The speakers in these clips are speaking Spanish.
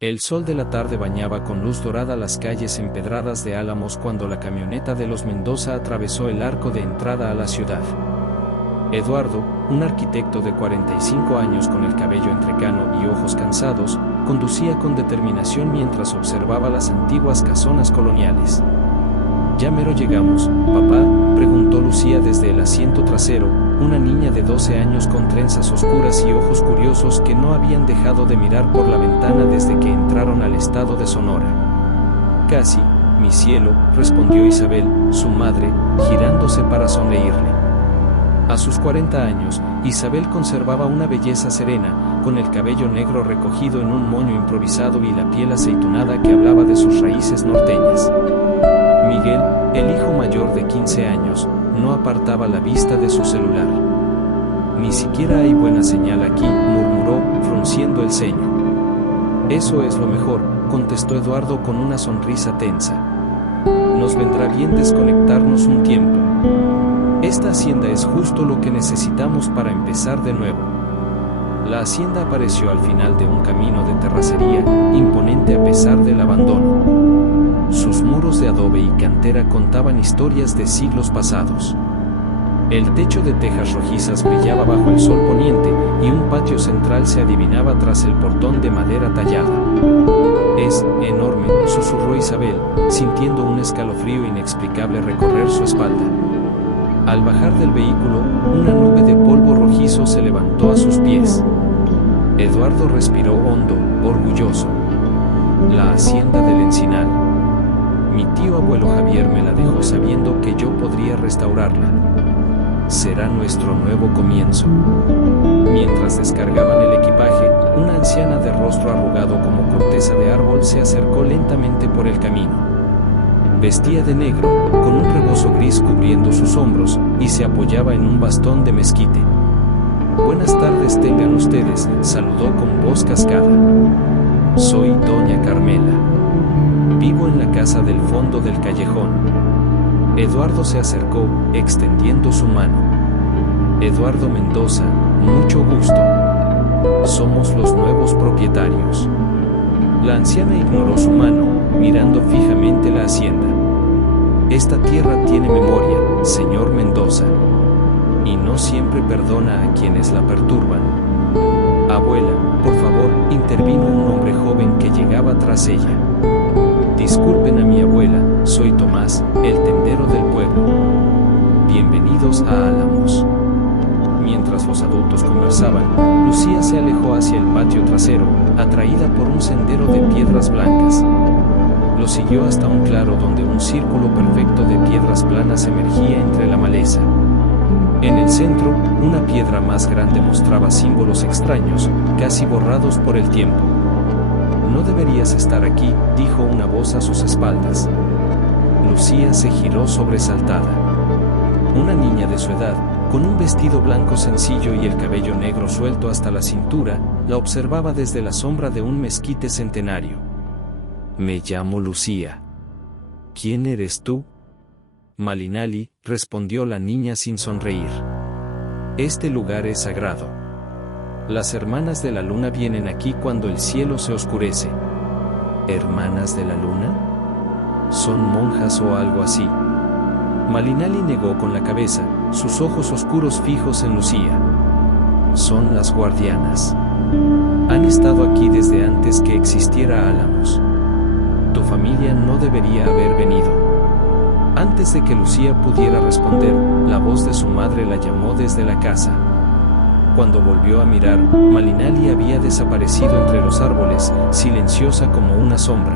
El sol de la tarde bañaba con luz dorada las calles empedradas de Álamos cuando la camioneta de los Mendoza atravesó el arco de entrada a la ciudad. Eduardo, un arquitecto de 45 años con el cabello entrecano y ojos cansados, conducía con determinación mientras observaba las antiguas casonas coloniales. «¿Ya mero llegamos, papá?», preguntó Lucía desde el asiento trasero, una niña de 12 años con trenzas oscuras y ojos curiosos que no habían dejado de mirar por la ventana desde que entraron al estado de Sonora. «Casi, mi cielo», respondió Isabel, su madre, girándose para sonreírle. A sus 40 años, Isabel conservaba una belleza serena, con el cabello negro recogido en un moño improvisado y la piel aceitunada que hablaba de sus raíces norteñas. Miguel, el hijo mayor de 15 años, no apartaba la vista de su celular. «Ni siquiera hay buena señal aquí», murmuró, frunciendo el ceño. «Eso es lo mejor», contestó Eduardo con una sonrisa tensa. «Nos vendrá bien desconectarnos un tiempo. Esta hacienda es justo lo que necesitamos para empezar de nuevo». La hacienda apareció al final de un camino de terracería, imponente a pesar del abandono. Sus muros de adobe y cantera contaban historias de siglos pasados. El techo de tejas rojizas brillaba bajo el sol poniente, y un patio central se adivinaba tras el portón de madera tallada. «Es enorme», susurró Isabel, sintiendo un escalofrío inexplicable recorrer su espalda. Al bajar del vehículo, una nube de polvo rojizo se levantó a sus pies. Eduardo respiró hondo, orgulloso. «La hacienda del Encinal. Mi tío abuelo Javier me la dejó sabiendo que yo podría restaurarla. Será nuestro nuevo comienzo». Mientras descargaban el equipaje, una anciana de rostro arrugado como corteza de árbol se acercó lentamente por el camino. Vestía de negro, con un rebozo gris cubriendo sus hombros, y se apoyaba en un bastón de mezquite. «Buenas tardes tengan ustedes», saludó con voz cascada. «Soy doña Carmela. Vivo en la casa del fondo del callejón». Eduardo se acercó, extendiendo su mano. «Eduardo Mendoza, mucho gusto. Somos los nuevos propietarios». La anciana ignoró su mano, mirando fijamente la hacienda. «Esta tierra tiene memoria, señor Mendoza. Y no siempre perdona a quienes la perturban». «Abuela, por favor», intervino un hombre joven que llegaba tras ella. «Disculpen a mi abuela, soy Tomás, el tendero del pueblo. Bienvenidos a Álamos». Mientras los adultos conversaban, Lucía se alejó hacia el patio trasero, atraída por un sendero de piedras blancas. Lo siguió hasta un claro donde un círculo perfecto de piedras planas emergía entre la maleza. En el centro, una piedra más grande mostraba símbolos extraños, casi borrados por el tiempo. «No deberías estar aquí», dijo una voz a sus espaldas. Lucía se giró sobresaltada. Una niña de su edad, con un vestido blanco sencillo y el cabello negro suelto hasta la cintura, la observaba desde la sombra de un mezquite centenario. «Me llamo Lucía». «¿Quién eres tú?». «Malinali», respondió la niña sin sonreír. «Este lugar es sagrado. Las hermanas de la luna vienen aquí cuando el cielo se oscurece». «¿Hermanas de la luna? ¿Son monjas o algo así?». Malinali negó con la cabeza, sus ojos oscuros fijos en Lucía. «Son las guardianas. Han estado aquí desde antes que existiera Álamos. Tu familia no debería haber venido». Antes de que Lucía pudiera responder, la voz de su madre la llamó desde la casa. Cuando volvió a mirar, Malinali había desaparecido entre los árboles, silenciosa como una sombra.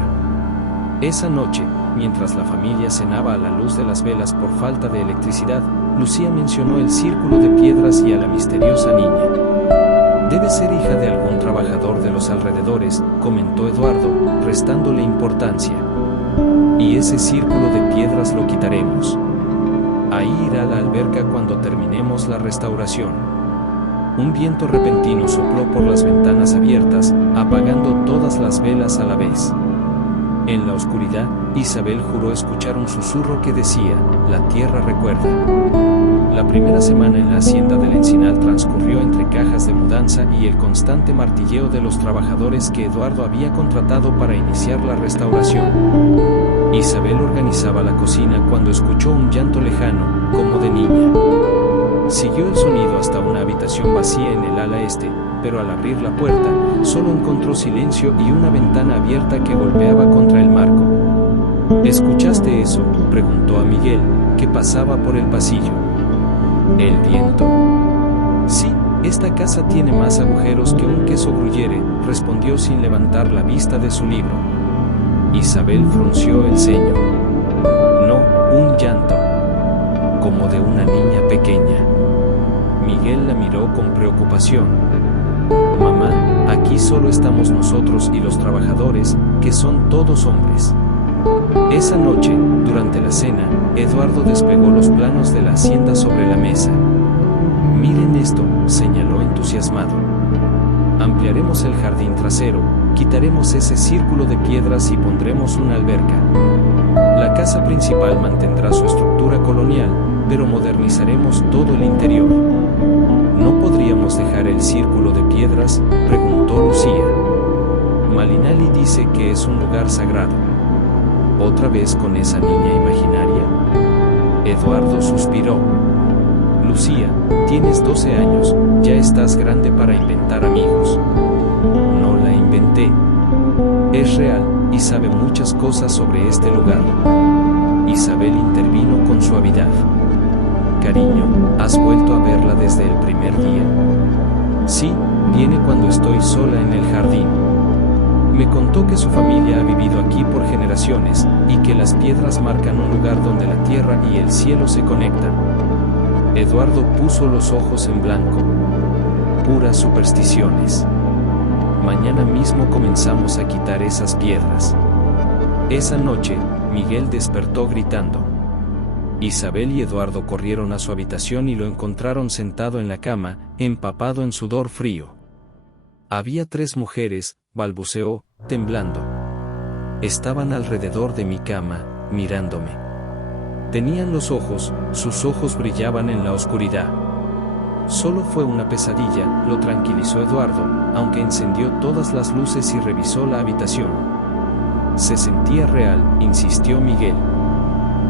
Esa noche, mientras la familia cenaba a la luz de las velas por falta de electricidad, Lucía mencionó el círculo de piedras y a la misteriosa niña. «Debe ser hija de algún trabajador de los alrededores», comentó Eduardo, restándole importancia. «Y ese círculo de piedras lo quitaremos. Ahí irá la alberca cuando terminemos la restauración». Un viento repentino sopló por las ventanas abiertas, apagando todas las velas a la vez. En la oscuridad, Isabel juró escuchar un susurro que decía: la tierra recuerda. La primera semana en la hacienda del Encinal transcurrió entre cajas de mudanza y el constante martilleo de los trabajadores que Eduardo había contratado para iniciar la restauración. Isabel organizaba la cocina cuando escuchó un llanto lejano, como de niña. Siguió el sonido hasta una habitación vacía en el ala este, pero al abrir la puerta, solo encontró silencio y una ventana abierta que golpeaba contra el marco. ¿Escuchaste eso?, preguntó a Miguel, que pasaba por el pasillo. ¿El viento? Sí, esta casa tiene más agujeros que un queso gruyere, respondió sin levantar la vista de su libro. Isabel frunció el ceño. No, un llanto, como de una niña pequeña. Miguel la miró con preocupación. Mamá, aquí solo estamos nosotros y los trabajadores, que son todos hombres. Esa noche, durante la cena, Eduardo desplegó los planos de la hacienda sobre la mesa. Miren esto, señaló entusiasmado. Ampliaremos el jardín trasero, quitaremos ese círculo de piedras y pondremos una alberca. La casa principal mantendrá su estructura colonial, pero modernizaremos todo el interior. ¿No podríamos dejar el círculo de piedras?, preguntó Lucía. Malinali dice que es un lugar sagrado. ¿Otra vez con esa niña imaginaria? Eduardo suspiró. Lucía, tienes 12 años, ya estás grande para inventar amigos. No la inventé. Es real, y sabe muchas cosas sobre este lugar. Isabel intervino con suavidad. Cariño, ¿has vuelto a verla desde el primer día? Sí, viene cuando estoy sola en el jardín. Me contó que su familia ha vivido aquí por generaciones, y que las piedras marcan un lugar donde la tierra y el cielo se conectan. Eduardo puso los ojos en blanco. Puras supersticiones. Mañana mismo comenzamos a quitar esas piedras. Esa noche, Miguel despertó gritando. Isabel y Eduardo corrieron a su habitación y lo encontraron sentado en la cama, empapado en sudor frío. Había 3 mujeres, balbuceó, temblando. Estaban alrededor de mi cama, mirándome. Tenían sus ojos brillaban en la oscuridad. Solo fue una pesadilla, lo tranquilizó Eduardo, aunque encendió todas las luces y revisó la habitación. Se sentía real, insistió Miguel.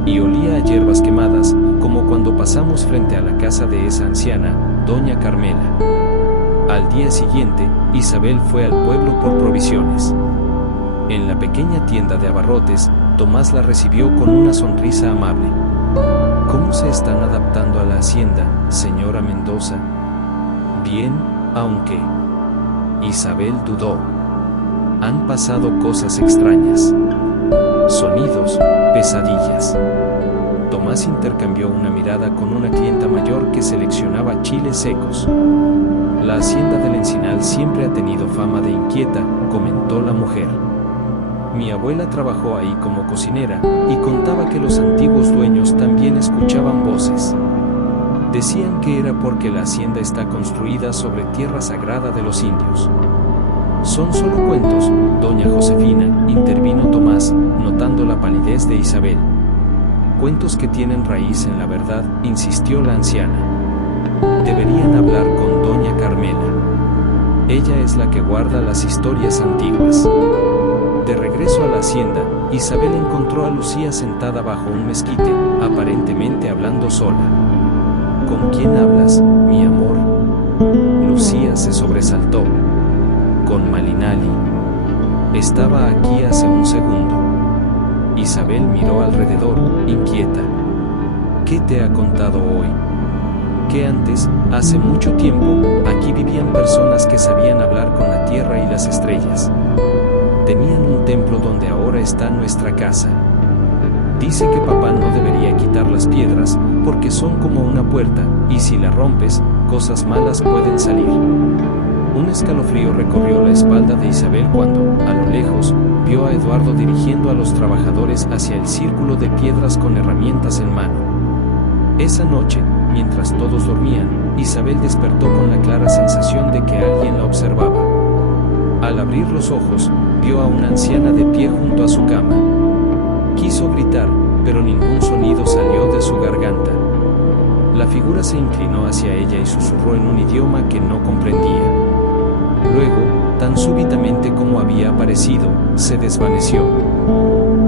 Y olía a hierbas quemadas, como cuando pasamos frente a la casa de esa anciana, doña Carmela. Al día siguiente, Isabel fue al pueblo por provisiones. En la pequeña tienda de abarrotes, Tomás la recibió con una sonrisa amable. ¿Cómo se están adaptando a la hacienda, señora Mendoza? Bien, aunque... Isabel dudó. Han pasado cosas extrañas. Sonidos, pesadillas. Tomás intercambió una mirada con una clienta mayor que seleccionaba chiles secos. La hacienda del Encinal siempre ha tenido fama de inquieta, comentó la mujer. Mi abuela trabajó ahí como cocinera, y contaba que los antiguos dueños también escuchaban voces. Decían que era porque la hacienda está construida sobre tierra sagrada de los indios. Son solo cuentos, doña Josefina, intervino Tomás, notando la palidez de Isabel. Cuentos que tienen raíz en la verdad, insistió la anciana. Deberían hablar con doña Carmela. Ella es la que guarda las historias antiguas. De regreso a la hacienda, Isabel encontró a Lucía sentada bajo un mezquite, aparentemente hablando sola. ¿Con quién hablas, mi amor? Lucía se sobresaltó. Con Malinali. Estaba aquí hace un segundo. Isabel miró alrededor, inquieta. ¿Qué te ha contado hoy? Que antes, hace mucho tiempo, aquí vivían personas que sabían hablar con la tierra y las estrellas. Tenían un templo donde ahora está nuestra casa. Dice que papá no debería quitar las piedras, porque son como una puerta, y si la rompes, cosas malas pueden salir. Un escalofrío recorrió la espalda de Isabel cuando, a lo lejos, vio a Eduardo dirigiendo a los trabajadores hacia el círculo de piedras con herramientas en mano. Esa noche, mientras todos dormían, Isabel despertó con la clara sensación de que alguien la observaba. Al abrir los ojos, vio a una anciana de pie junto a su cama. Quiso gritar, pero ningún sonido salió de su garganta. La figura se inclinó hacia ella y susurró en un idioma que no comprendía. Luego, tan súbitamente como había aparecido, se desvaneció.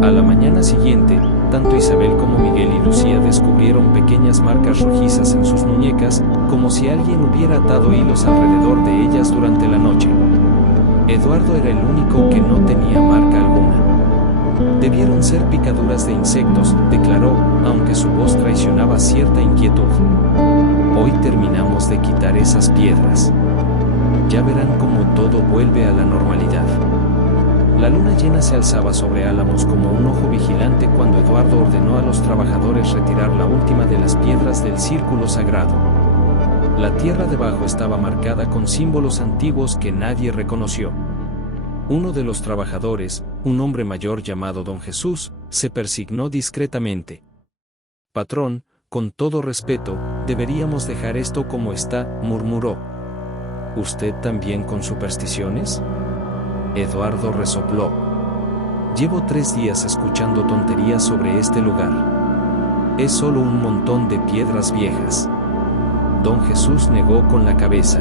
A la mañana siguiente, tanto Isabel como Miguel y Lucía descubrieron pequeñas marcas rojizas en sus muñecas, como si alguien hubiera atado hilos alrededor de ellas durante la noche. Eduardo era el único que no tenía marca alguna. Debieron ser picaduras de insectos, declaró, aunque su voz traicionaba cierta inquietud. Hoy terminamos de quitar esas piedras. Ya verán cómo todo vuelve a la normalidad. La luna llena se alzaba sobre Álamos como un ojo vigilante cuando Eduardo ordenó a los trabajadores retirar la última de las piedras del círculo sagrado. La tierra debajo estaba marcada con símbolos antiguos que nadie reconoció. Uno de los trabajadores, un hombre mayor llamado Don Jesús, se persignó discretamente. «Patrón, con todo respeto, deberíamos dejar esto como está», murmuró. «¿Usted también con supersticiones?». Eduardo resopló. «Llevo 3 días escuchando tonterías sobre este lugar. Es solo un montón de piedras viejas». Don Jesús negó con la cabeza.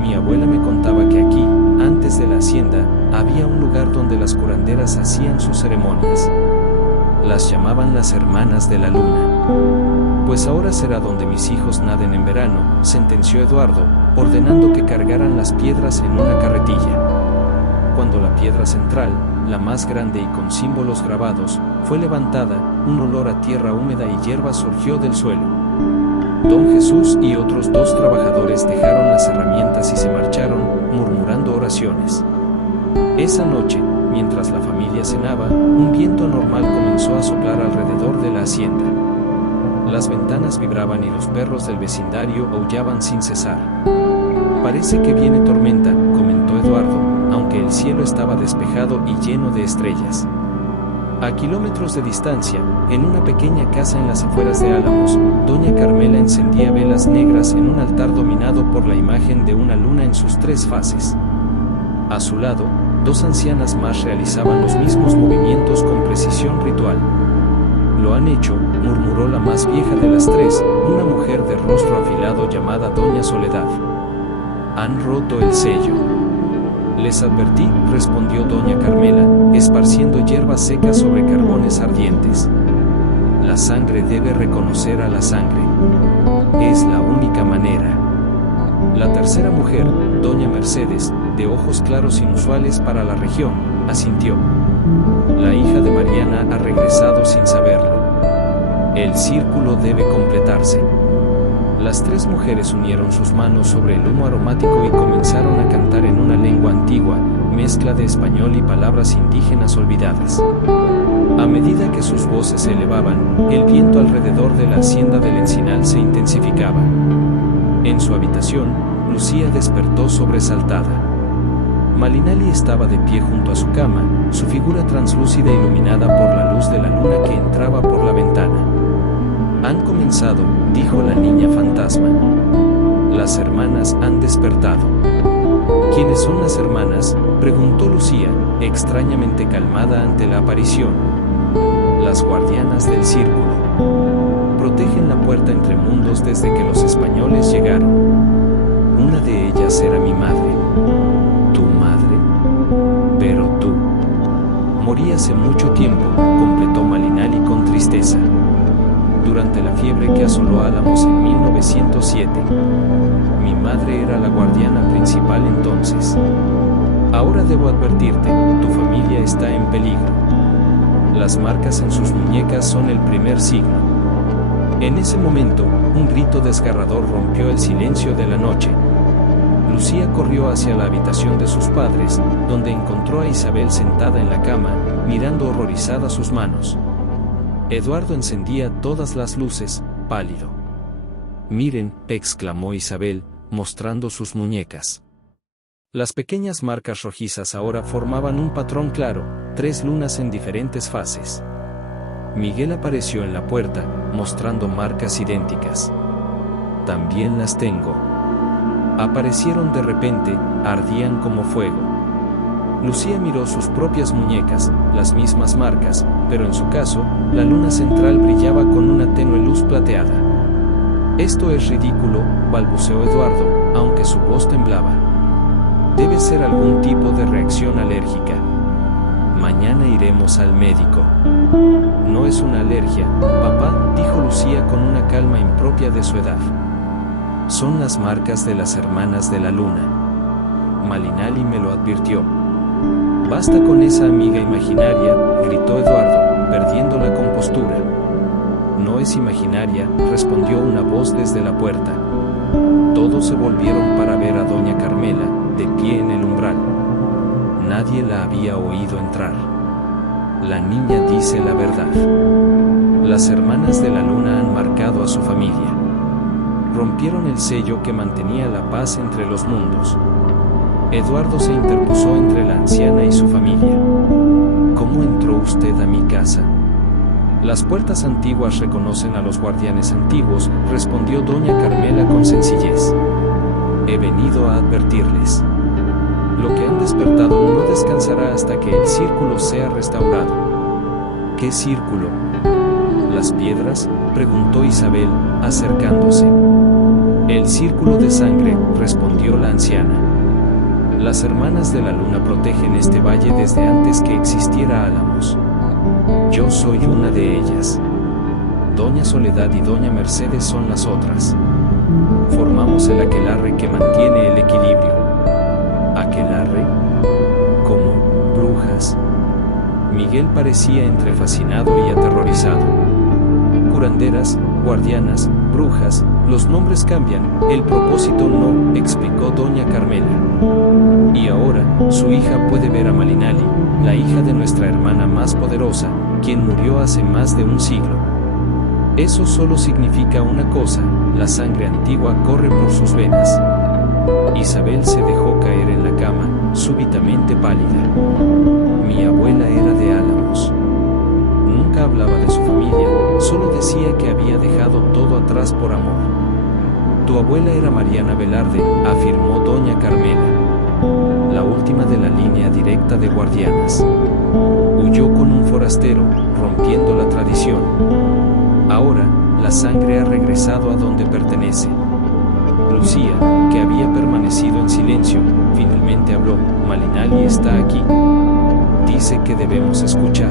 «Mi abuela me contaba que aquí, antes de la hacienda, había un lugar donde las curanderas hacían sus ceremonias. Las llamaban las Hermanas de la Luna. Pues ahora será donde mis hijos naden en verano», sentenció Eduardo, ordenando que cargaran las piedras en una carretilla. Cuando la piedra central, la más grande y con símbolos grabados, fue levantada, un olor a tierra húmeda y hierba surgió del suelo. Don Jesús y otros 2 trabajadores dejaron las herramientas y se marcharon, murmurando oraciones. Esa noche, mientras la familia cenaba, un viento anormal comenzó a soplar alrededor de la hacienda. Las ventanas vibraban y los perros del vecindario aullaban sin cesar. «Parece que viene tormenta», comentó Eduardo, aunque el cielo estaba despejado y lleno de estrellas. A kilómetros de distancia, en una pequeña casa en las afueras de Álamos, doña Carmela encendía velas negras en un altar dominado por la imagen de una luna en sus 3 fases. A su lado, 2 ancianas más realizaban los mismos movimientos con precisión ritual. «Lo han hecho», murmuró la más vieja de las 3, una mujer de rostro afilado llamada doña Soledad. «Han roto el sello». «Les advertí», respondió doña Carmela, esparciendo hierbas secas sobre carbones ardientes. «La sangre debe reconocer a la sangre. Es la única manera». La tercera mujer, doña Mercedes, de ojos claros inusuales para la región, asintió. «La hija de Mariana ha regresado sin saberlo. El círculo debe completarse». Las 3 mujeres unieron sus manos sobre el humo aromático y comenzaron a cantar en una lengua antigua, mezcla de español y palabras indígenas olvidadas. A medida que sus voces se elevaban, el viento alrededor de la hacienda del Encinal se intensificaba. En su habitación, Lucía despertó sobresaltada. Malinali estaba de pie junto a su cama, su figura translúcida iluminada por la luz de la luna que entraba por la ventana. «Han comenzado», dijo la niña fantasma. «Las hermanas han despertado». «¿Quiénes son las hermanas?», preguntó Lucía, extrañamente calmada ante la aparición. «Las guardianas del círculo. Protegen la puerta entre mundos desde que los españoles llegaron. Una de ellas era mi madre». «¿Tu madre? Pero tú». «Morí hace mucho tiempo», completó Malinali con tristeza. «Durante la fiebre que asoló Álamos en 1907. Mi madre era la guardiana principal entonces. Ahora debo advertirte, tu familia está en peligro. Las marcas en sus muñecas son el primer signo». En ese momento, un grito desgarrador rompió el silencio de la noche. Lucía corrió hacia la habitación de sus padres, donde encontró a Isabel sentada en la cama, mirando horrorizada sus manos. Eduardo encendía todas las luces, pálido. «Miren», exclamó Isabel, mostrando sus muñecas. Las pequeñas marcas rojizas ahora formaban un patrón claro, 3 lunas en diferentes fases. Miguel apareció en la puerta, mostrando marcas idénticas. «También las tengo». Aparecieron de repente, ardían como fuego. Lucía miró sus propias muñecas, las mismas marcas, pero en su caso, la luna central brillaba con una tenue luz plateada. «Esto es ridículo», balbuceó Eduardo, aunque su voz temblaba. «Debe ser algún tipo de reacción alérgica. Mañana iremos al médico». «No es una alergia, papá», dijo Lucía con una calma impropia de su edad. «Son las marcas de las hermanas de la luna. Malinali me lo advirtió». «Basta con esa amiga imaginaria», gritó Eduardo, perdiendo la compostura. «No es imaginaria», respondió una voz desde la puerta. Todos se volvieron para ver a doña Carmela, de pie en el umbral. Nadie la había oído entrar. «La niña dice la verdad. Las hermanas de la luna han marcado a su familia. Rompieron el sello que mantenía la paz entre los mundos». Eduardo se interpuso entre la anciana y su familia. «¿Cómo entró usted a mi casa?». «Las puertas antiguas reconocen a los guardianes antiguos», respondió doña Carmela con sencillez. «He venido a advertirles. Lo que han despertado no descansará hasta que el círculo sea restaurado». «¿Qué círculo?». «¿Las piedras?», preguntó Isabel, acercándose. «El círculo de sangre», respondió la anciana. «Las hermanas de la luna protegen este valle desde antes que existiera Álamos. Yo soy una de ellas. Doña Soledad y doña Mercedes son las otras. Formamos el aquelarre que mantiene el equilibrio». «¿Aquelarre? ¿Cómo? ¿Brujas?». Miguel parecía entre fascinado y aterrorizado. «Curanderas, guardianas, brujas, los nombres cambian, el propósito no», explicó doña Carmela. «Y ahora, su hija puede ver a Malinali, la hija de nuestra hermana más poderosa, quien murió hace más de un siglo. Eso solo significa una cosa: la sangre antigua corre por sus venas». Isabel se dejó caer en la cama, súbitamente pálida. «Mi abuela era de Álamos. Nunca hablaba de su familia, solo decía que había dejado todo atrás por amor». «Tu abuela era Mariana Velarde», afirmó doña Carmela. «La última de la línea directa de guardianas. Huyó con un forastero, rompiendo la tradición. Ahora, la sangre ha regresado a donde pertenece». Lucía, que había permanecido en silencio, finalmente habló. «Malinali está aquí. Dice que debemos escuchar».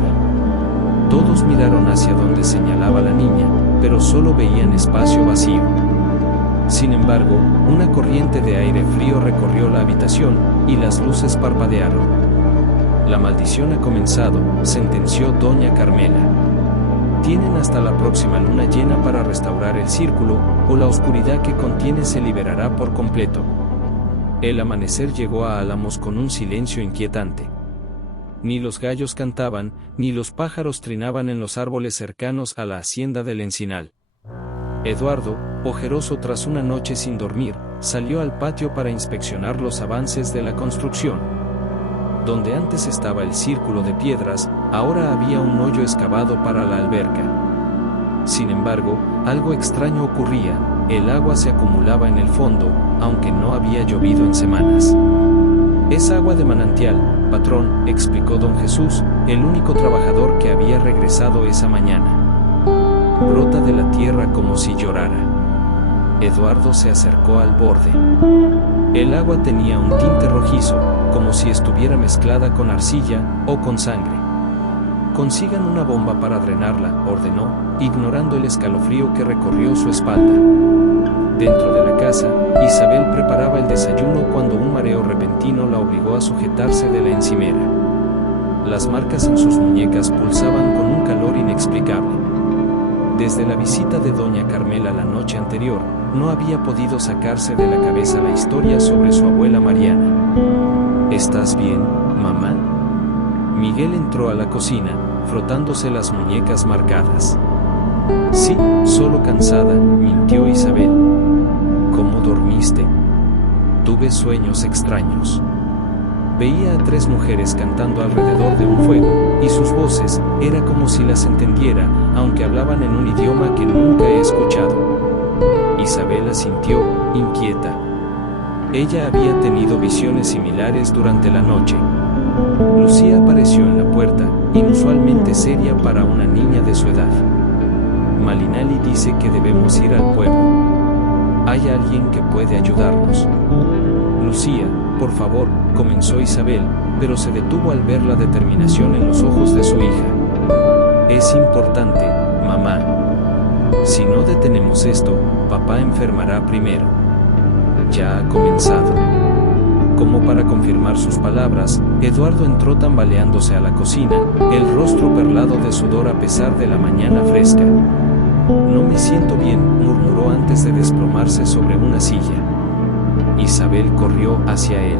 Todos miraron hacia donde señalaba la niña, pero solo veían espacio vacío. Sin embargo, una corriente de aire frío recorrió la habitación, y las luces parpadearon. «La maldición ha comenzado», sentenció doña Carmela. «Tienen hasta la próxima luna llena para restaurar el círculo, o la oscuridad que contiene se liberará por completo». El amanecer llegó a Álamos con un silencio inquietante. Ni los gallos cantaban, ni los pájaros trinaban en los árboles cercanos a la hacienda del Encinal. Eduardo, ojeroso tras una noche sin dormir, salió al patio para inspeccionar los avances de la construcción. Donde antes estaba el círculo de piedras, ahora había un hoyo excavado para la alberca. Sin embargo, algo extraño ocurría: el agua se acumulaba en el fondo, aunque no había llovido en semanas. «Es agua de manantial, patrón», explicó don Jesús, el único trabajador que había regresado esa mañana. «Brota de la tierra como si llorara». Eduardo se acercó al borde. El agua tenía un tinte rojizo, como si estuviera mezclada con arcilla o con sangre. «Consigan una bomba para drenarla», ordenó, ignorando el escalofrío que recorrió su espalda. Dentro de la casa, Isabel preparaba el desayuno cuando un mareo repentino la obligó a sujetarse de la encimera. Las marcas en sus muñecas pulsaban con un calor inexplicable. Desde la visita de doña Carmela la noche anterior, no había podido sacarse de la cabeza la historia sobre su abuela Mariana. «¿Estás bien, mamá?». Miguel entró a la cocina, frotándose las muñecas marcadas. «Sí, solo cansada», mintió Isabel. «¿Cómo dormiste?». «Tuve sueños extraños. Veía a 3 mujeres cantando alrededor de un fuego, y sus voces, era como si las entendiera, aunque hablaban en un idioma que nunca he escuchado». Isabel asintió, inquieta. Ella había tenido visiones similares durante la noche. Lucía apareció en la puerta, inusualmente seria para una niña de su edad. Malinali dice que debemos ir al pueblo. ¿Hay alguien que puede ayudarnos? Lucía, por favor, comenzó Isabel, pero se detuvo al ver la determinación en los ojos de su hija. Es importante, mamá. Si no detenemos esto, papá enfermará primero. Ya ha comenzado. Como para confirmar sus palabras, Eduardo entró tambaleándose a la cocina, el rostro perlado de sudor a pesar de la mañana fresca. No me siento bien, murmuró antes de desplomarse sobre una silla. Isabel corrió hacia él.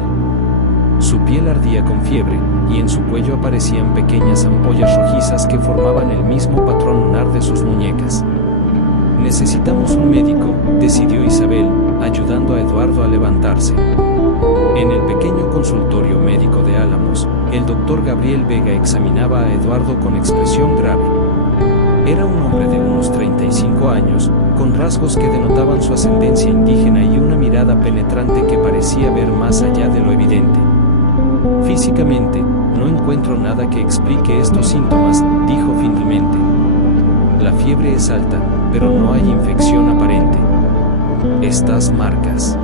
Su piel ardía con fiebre, y en su cuello aparecían pequeñas ampollas rojizas que formaban el mismo patrón lunar de sus muñecas. Necesitamos un médico, decidió Isabel, ayudando a Eduardo a levantarse. En el pequeño consultorio médico de Álamos, el doctor Gabriel Vega examinaba a Eduardo con expresión grave. Era un hombre de unos 35 años, con rasgos que denotaban su ascendencia indígena y una mirada penetrante que parecía ver más allá de lo evidente. Físicamente, no encuentro nada que explique estos síntomas, dijo finalmente. La fiebre es alta, pero no hay infección aparente. Estas marcas.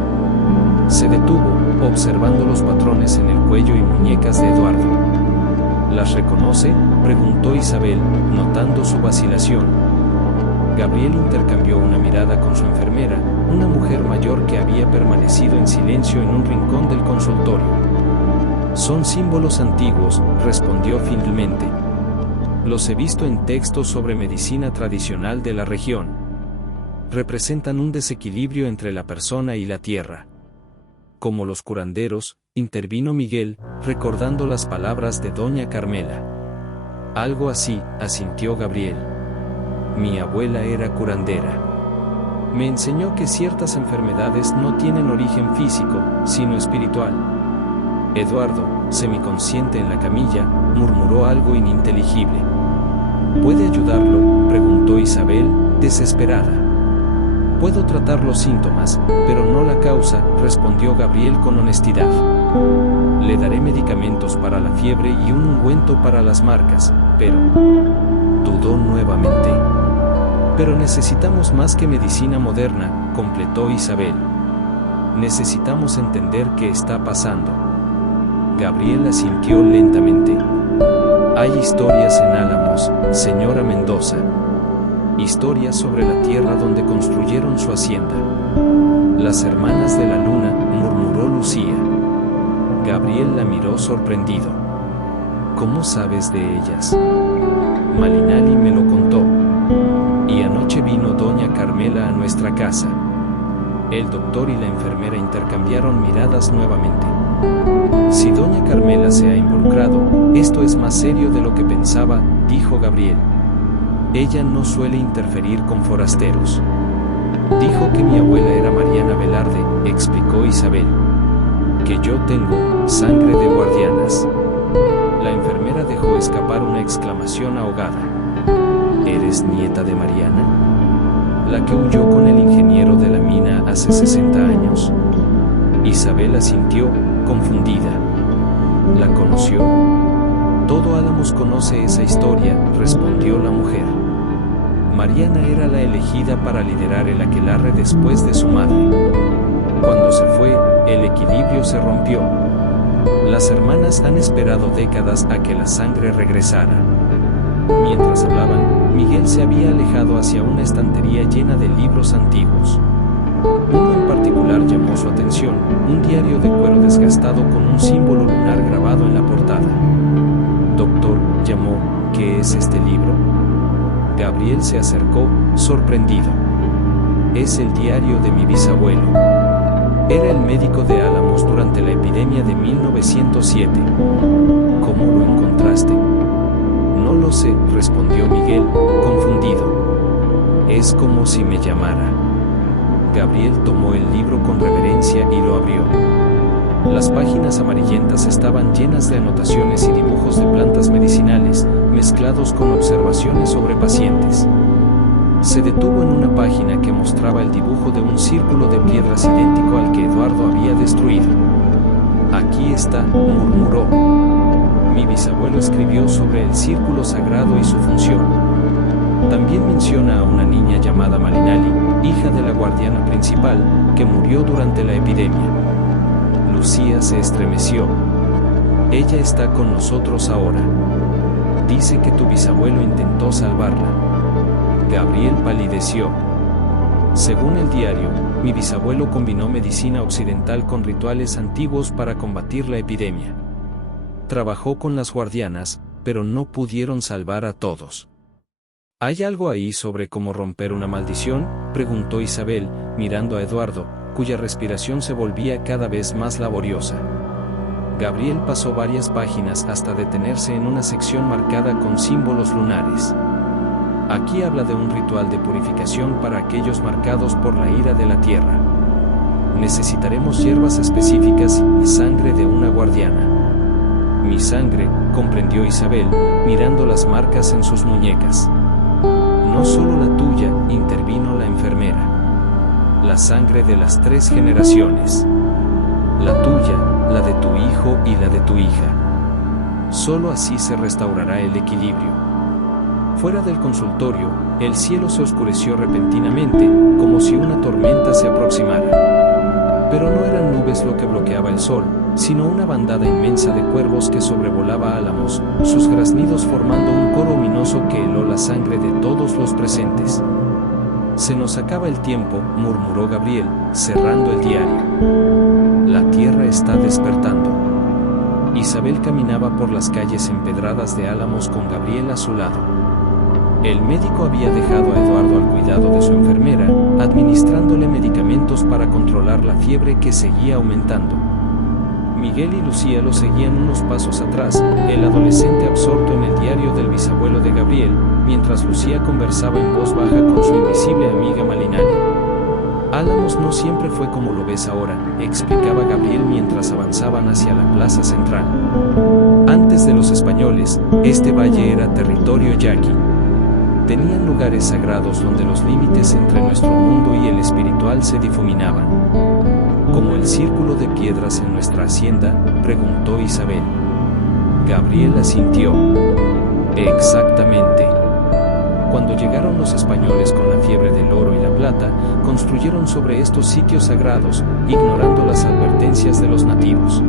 Se detuvo, observando los patrones en el cuello y muñecas de Eduardo. ¿Las reconoce?, preguntó Isabel, notando su vacilación. Gabriel intercambió una mirada con su enfermera, una mujer mayor que había permanecido en silencio en un rincón del consultorio. Son símbolos antiguos, respondió finalmente. Los he visto en textos sobre medicina tradicional de la región. Representan un desequilibrio entre la persona y la tierra. Como los curanderos, intervino Miguel, recordando las palabras de doña Carmela. Algo así, asintió Gabriel. Mi abuela era curandera. Me enseñó que ciertas enfermedades no tienen origen físico, sino espiritual. Eduardo, semiconsciente en la camilla, murmuró algo ininteligible. ¿Puede ayudarlo?, preguntó Isabel, desesperada. Puedo tratar los síntomas, pero no la causa, respondió Gabriel con honestidad. Le daré medicamentos para la fiebre y un ungüento para las marcas, pero... Dudó nuevamente. Pero necesitamos más que medicina moderna, completó Isabel. Necesitamos entender qué está pasando. Gabriel asintió lentamente. Hay historias en Álamos, señora Mendoza. Historias sobre la tierra donde construyeron su hacienda. Las hermanas de la luna, murmuró Lucía. Gabriel la miró sorprendido. ¿Cómo sabes de ellas? Malinali me lo contó. Y anoche vino doña Carmela a nuestra casa. El doctor y la enfermera intercambiaron miradas nuevamente. Si doña Carmela se ha involucrado, esto es más serio de lo que pensaba, dijo Gabriel. Ella no suele interferir con forasteros. Dijo que mi abuela era Mariana Velarde, explicó Isabel. Que yo tengo sangre de guardianas. La enfermera dejó escapar una exclamación ahogada. ¿Eres nieta de Mariana? La que huyó con el ingeniero de la mina hace 60 años. Isabel asintió, confundida. ¿La conoció? Todo Álamos conoce esa historia, respondió la mujer. Mariana era la elegida para liderar el aquelarre después de su madre. Cuando se fue, el equilibrio se rompió. Las hermanas han esperado décadas a que la sangre regresara. Mientras hablaban, Miguel se había alejado hacia una estantería llena de libros antiguos. Uno en particular llamó su atención, un diario de cuero desgastado con un símbolo lunar grabado en la portada. Doctor, llamó, ¿qué es este libro? Gabriel se acercó, sorprendido. Es el diario de mi bisabuelo. Era el médico de Álamos durante la epidemia de 1907. ¿Cómo lo encontraste? No lo sé, respondió Miguel, confundido. Es como si me llamara. Gabriel tomó el libro con reverencia y lo abrió. Las páginas amarillentas estaban llenas de anotaciones y dibujos de plantas medicinales, mezclados con observaciones sobre pacientes. Se detuvo en una página que mostraba el dibujo de un círculo de piedras idéntico al que Eduardo había destruido. Aquí está, murmuró. mi bisabuelo escribió sobre el círculo sagrado y su función. También menciona a una niña llamada Malinali, hija de la guardiana principal, que murió durante la epidemia. Lucía se estremeció. Ella está con nosotros ahora. Dice que tu bisabuelo intentó salvarla. Gabriel palideció. Según el diario, mi bisabuelo combinó medicina occidental con rituales antiguos para combatir la epidemia. Trabajó con las guardianas, pero no pudieron salvar a todos. ¿Hay algo ahí sobre cómo romper una maldición?, preguntó Isabel, mirando a Eduardo, cuya respiración se volvía cada vez más laboriosa. Gabriel pasó varias páginas hasta detenerse en una sección marcada con símbolos lunares. Aquí habla de un ritual de purificación para aquellos marcados por la ira de la tierra. Necesitaremos hierbas específicas y sangre de una guardiana. Mi sangre, comprendió Isabel, mirando las marcas en sus muñecas. No solo la tuya, intervino la enfermera. La sangre de las 3 generaciones. La tuya, la de tu hijo y la de tu hija. Solo así se restaurará el equilibrio. Fuera del consultorio, el cielo se oscureció repentinamente, como si una tormenta se aproximara. Pero no eran nubes lo que bloqueaba el sol, sino una bandada inmensa de cuervos que sobrevolaba Álamos, sus graznidos formando un coro ominoso que heló la sangre de todos los presentes. Se nos acaba el tiempo, murmuró Gabriel, cerrando el diario. La tierra está despertando. Isabel caminaba por las calles empedradas de Álamos con Gabriel a su lado. El médico había dejado a Eduardo al cuidado de su enfermera, administrándole medicamentos para controlar la fiebre que seguía aumentando. Miguel y Lucía lo seguían unos pasos atrás, el adolescente absorto en el diario del bisabuelo de Gabriel, mientras Lucía conversaba en voz baja con su invisible amiga Malinali. Álamos no siempre fue como lo ves ahora, explicaba Gabriel mientras avanzaban hacia la plaza central. Antes de los españoles, este valle era territorio yaqui. Tenían lugares sagrados donde los límites entre nuestro mundo y el espiritual se difuminaban. ¿Como el círculo de piedras en nuestra hacienda?, preguntó Isabel. Gabriel asintió. Exactamente. Cuando llegaron los españoles con la fiebre del oro y la plata, construyeron sobre estos sitios sagrados, ignorando las advertencias de los nativos.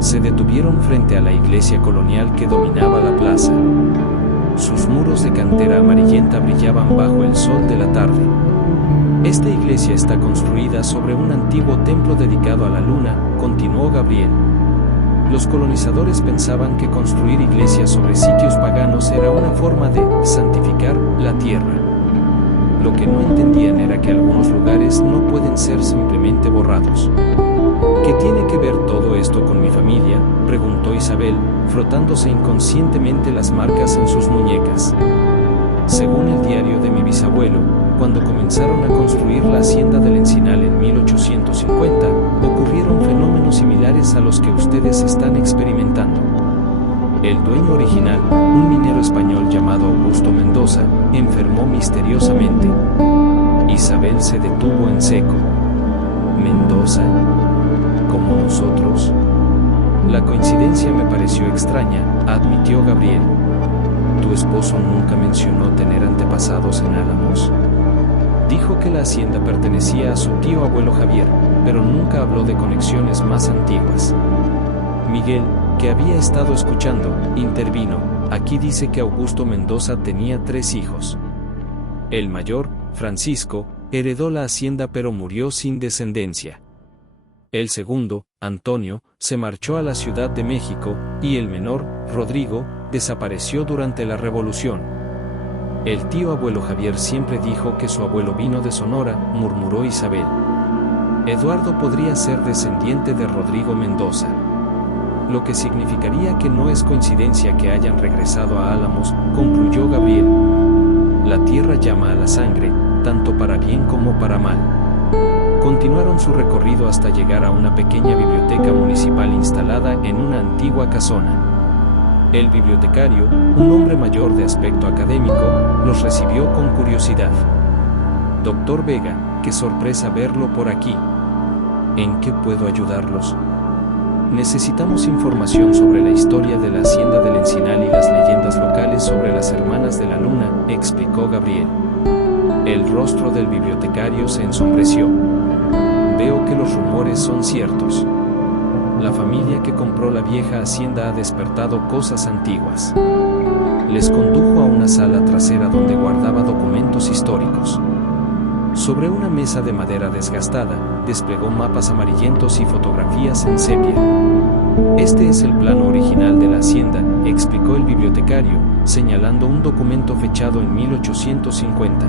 Se detuvieron frente a la iglesia colonial que dominaba la plaza. Sus muros de cantera amarillenta brillaban bajo el sol de la tarde. Esta iglesia está construida sobre un antiguo templo dedicado a la luna, continuó Gabriel. Los colonizadores pensaban que construir iglesias sobre sitios paganos era una forma de santificar la tierra. Lo que no entendían era que algunos lugares no pueden ser simplemente borrados. ¿Qué tiene que ver todo esto con mi familia?, preguntó Isabel, frotándose inconscientemente las marcas en sus muñecas. Según el diario de mi bisabuelo, cuando comenzaron a construir la hacienda del Encinal en 1850, ocurrieron fenómenos similares a los que ustedes están experimentando. El dueño original, un minero español llamado Augusto Mendoza, enfermó misteriosamente. Isabel se detuvo en seco. ¿Mendoza? ¿Como nosotros? La coincidencia me pareció extraña, admitió Gabriel. ¿Tu esposo nunca mencionó tener antepasados en Álamos? Dijo que la hacienda pertenecía a su tío abuelo Javier, pero nunca habló de conexiones más antiguas. Miguel, que había estado escuchando, intervino. Aquí dice que Augusto Mendoza tenía 3 hijos. El mayor, Francisco, heredó la hacienda pero murió sin descendencia. El segundo, Antonio, se marchó a la Ciudad de México, y el menor, Rodrigo, desapareció durante la Revolución. El tío abuelo Javier siempre dijo que su abuelo vino de Sonora, murmuró Isabel. Eduardo podría ser descendiente de Rodrigo Mendoza. Lo que significaría que no es coincidencia que hayan regresado a Álamos, concluyó Gabriel. La tierra llama a la sangre, tanto para bien como para mal. Continuaron su recorrido hasta llegar a una pequeña biblioteca municipal instalada en una antigua casona. El bibliotecario, un hombre mayor de aspecto académico, los recibió con curiosidad. Doctor Vega, qué sorpresa verlo por aquí. ¿En qué puedo ayudarlos? Necesitamos información sobre la historia de la hacienda del Encinal y las leyendas locales sobre las hermanas de la luna, explicó Gabriel. El rostro del bibliotecario se ensombreció. Veo que los rumores son ciertos. La familia que compró la vieja hacienda ha despertado cosas antiguas. Les condujo a una sala trasera donde guardaba documentos históricos. Sobre una mesa de madera desgastada, desplegó mapas amarillentos y fotografías en sepia. Este es el plano original de la hacienda, explicó el bibliotecario, señalando un documento fechado en 1850.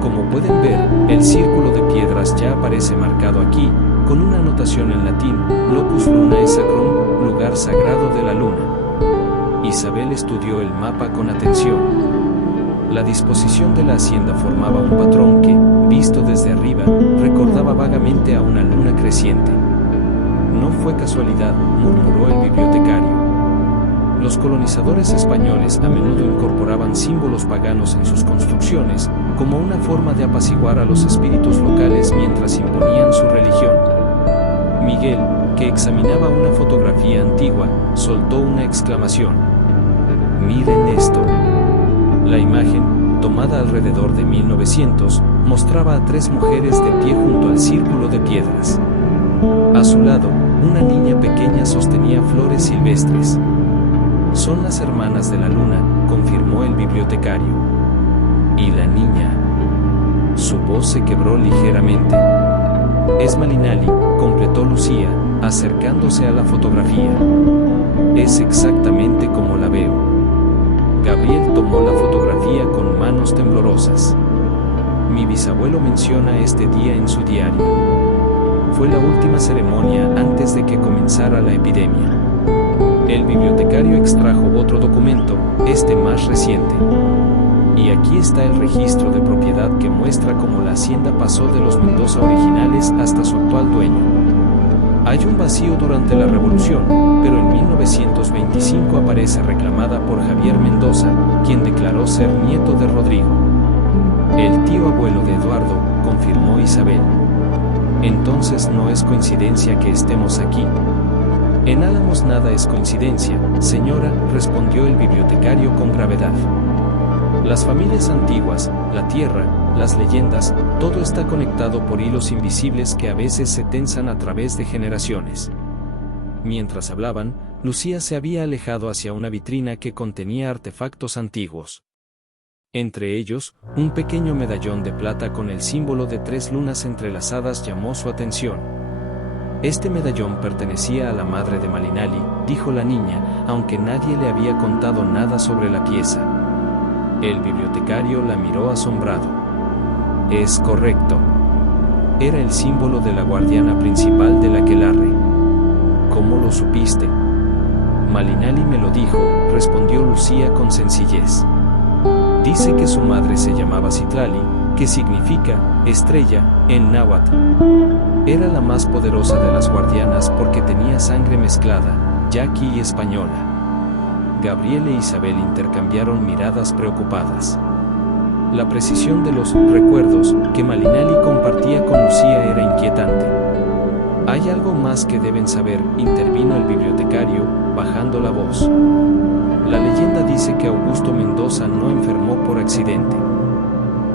Como pueden ver, el círculo de piedras ya aparece marcado aquí, con una anotación en latín, Locus Lunae Sacrum, lugar sagrado de la luna. Isabel estudió el mapa con atención. La disposición de la hacienda formaba un patrón que, visto desde arriba, recordaba vagamente a una luna creciente. No fue casualidad, murmuró el bibliotecario. Los colonizadores españoles a menudo incorporaban símbolos paganos en sus construcciones, como una forma de apaciguar a los espíritus locales mientras imponían su religión. Miguel, que examinaba una fotografía antigua, soltó una exclamación. «Miren esto». La imagen, tomada alrededor de 1900, mostraba a 3 mujeres de pie junto al círculo de piedras. A su lado, una niña pequeña sostenía flores silvestres. «Son las hermanas de la luna», confirmó el bibliotecario. «¿Y la niña?» Su voz se quebró ligeramente. «Es Malinali», completó Lucía, acercándose a la fotografía. «Es exactamente como la veo». Gabriel tomó la fotografía con manos temblorosas. «Mi bisabuelo menciona este día en su diario. Fue la última ceremonia antes de que comenzara la epidemia». El bibliotecario extrajo otro documento, este más reciente. Y aquí está el registro de propiedad que muestra cómo la hacienda pasó de los Mendoza originales hasta su actual dueño. Hay un vacío durante la Revolución, pero en 1925 aparece reclamada por Javier Mendoza, quien declaró ser nieto de Rodrigo. El tío abuelo de Eduardo, confirmó Isabel. Entonces no es coincidencia que estemos aquí. En Álamos nada es coincidencia, señora, respondió el bibliotecario con gravedad. Las familias antiguas, la tierra, las leyendas, todo está conectado por hilos invisibles que a veces se tensan a través de generaciones. Mientras hablaban, Lucía se había alejado hacia una vitrina que contenía artefactos antiguos. Entre ellos, un pequeño medallón de plata con el símbolo de 3 lunas entrelazadas llamó su atención. Este medallón pertenecía a la madre de Malinali, dijo la niña, aunque nadie le había contado nada sobre la pieza. El bibliotecario la miró asombrado. Es correcto. Era el símbolo de la guardiana principal del aquelarre. ¿Cómo lo supiste? Malinali me lo dijo, respondió Lucía con sencillez. Dice que su madre se llamaba Citlali, que significa estrella en náhuatl. Era la más poderosa de las guardianas porque tenía sangre mezclada, yaqui y española. Gabriel e Isabel intercambiaron miradas preocupadas. La precisión de los recuerdos que Malinali compartía con Lucía era inquietante. Hay algo más que deben saber, intervino el bibliotecario, bajando la voz. La leyenda dice que Augusto Mendoza no enfermó por accidente.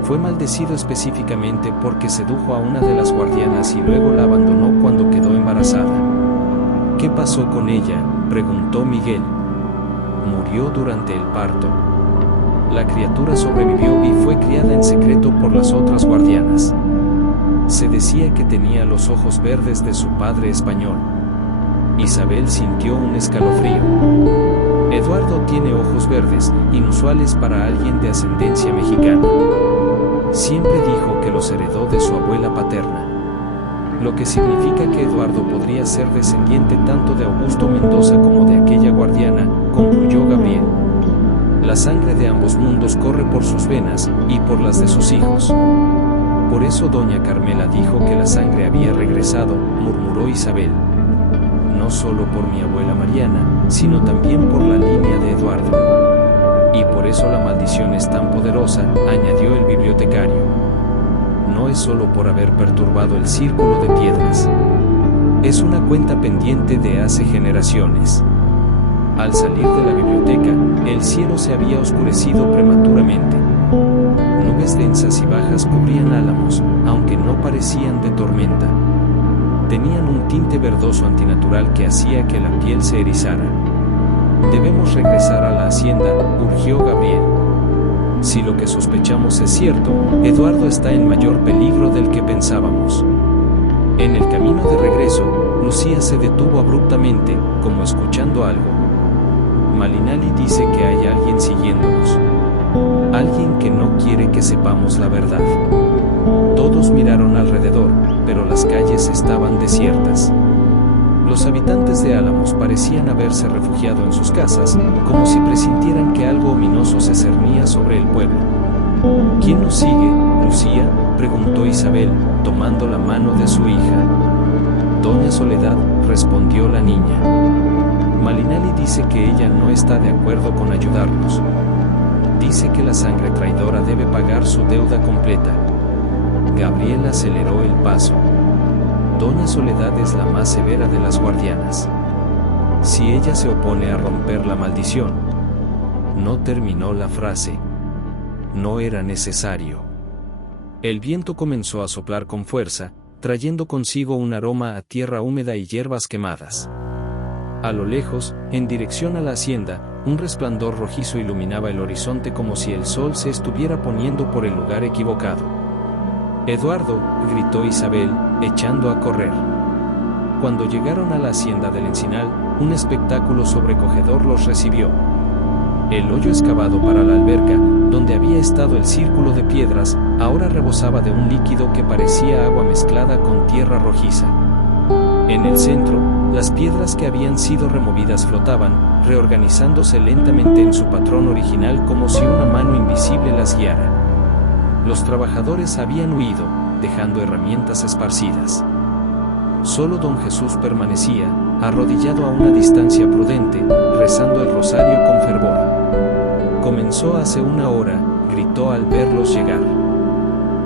Fue maldecido específicamente porque sedujo a una de las guardianas y luego la abandonó cuando quedó embarazada. ¿Qué pasó con ella?, preguntó Miguel. Murió durante el parto. La criatura sobrevivió y fue criada en secreto por las otras guardianas. Se decía que tenía los ojos verdes de su padre español. Isabel sintió un escalofrío. Eduardo tiene ojos verdes, inusuales para alguien de ascendencia mexicana. Siempre dijo que los heredó de su abuela paterna. Lo que significa que Eduardo podría ser descendiente tanto de Augusto Mendoza como de aquella guardiana, concluyó Gabriel. La sangre de ambos mundos corre por sus venas, y por las de sus hijos. Por eso doña Carmela dijo que la sangre había regresado, murmuró Isabel. No solo por mi abuela Mariana, sino también por la línea de Eduardo. Y por eso la maldición es tan poderosa, añadió el bibliotecario. No es solo por haber perturbado el círculo de piedras. es una cuenta pendiente de hace generaciones. Al salir de la biblioteca, el cielo se había oscurecido prematuramente. Nubes densas y bajas cubrían Álamos, aunque no parecían de tormenta. Tenían un tinte verdoso antinatural que hacía que la piel se erizara. Debemos regresar a la hacienda, urgió Gabriel. Si lo que sospechamos es cierto, Eduardo está en mayor peligro del que pensábamos. En el camino de regreso, Lucía se detuvo abruptamente, como escuchando algo. Malinali dice que hay alguien siguiéndonos. Alguien que no quiere que sepamos la verdad. Todos miraron alrededor, pero las calles estaban desiertas. Los habitantes de Álamos parecían haberse refugiado en sus casas, como si presintieran que algo ominoso se cernía sobre el pueblo. ¿Quién nos sigue, Lucía?, preguntó Isabel, tomando la mano de su hija. Doña Soledad, respondió la niña. Malinali dice que ella no está de acuerdo con ayudarnos. Dice que la sangre traidora debe pagar su deuda completa. Gabriel aceleró el paso. Doña Soledad es la más severa de las guardianas. Si ella se opone a romper la maldición. No terminó la frase. No era necesario. El viento comenzó a soplar con fuerza, trayendo consigo un aroma a tierra húmeda y hierbas quemadas. A lo lejos, en dirección a la hacienda, un resplandor rojizo iluminaba el horizonte como si el sol se estuviera poniendo por el lugar equivocado. Eduardo, gritó Isabel, echando a correr. Cuando llegaron a la hacienda del Encinal, un espectáculo sobrecogedor los recibió. El hoyo excavado para la alberca, donde había estado el círculo de piedras, ahora rebosaba de un líquido que parecía agua mezclada con tierra rojiza. En el centro, las piedras que habían sido removidas flotaban, reorganizándose lentamente en su patrón original como si una mano invisible las guiara. Los trabajadores habían huido, dejando herramientas esparcidas. Solo don Jesús permanecía, arrodillado a una distancia prudente, rezando el rosario con fervor. Comenzó hace una hora, gritó al verlos llegar.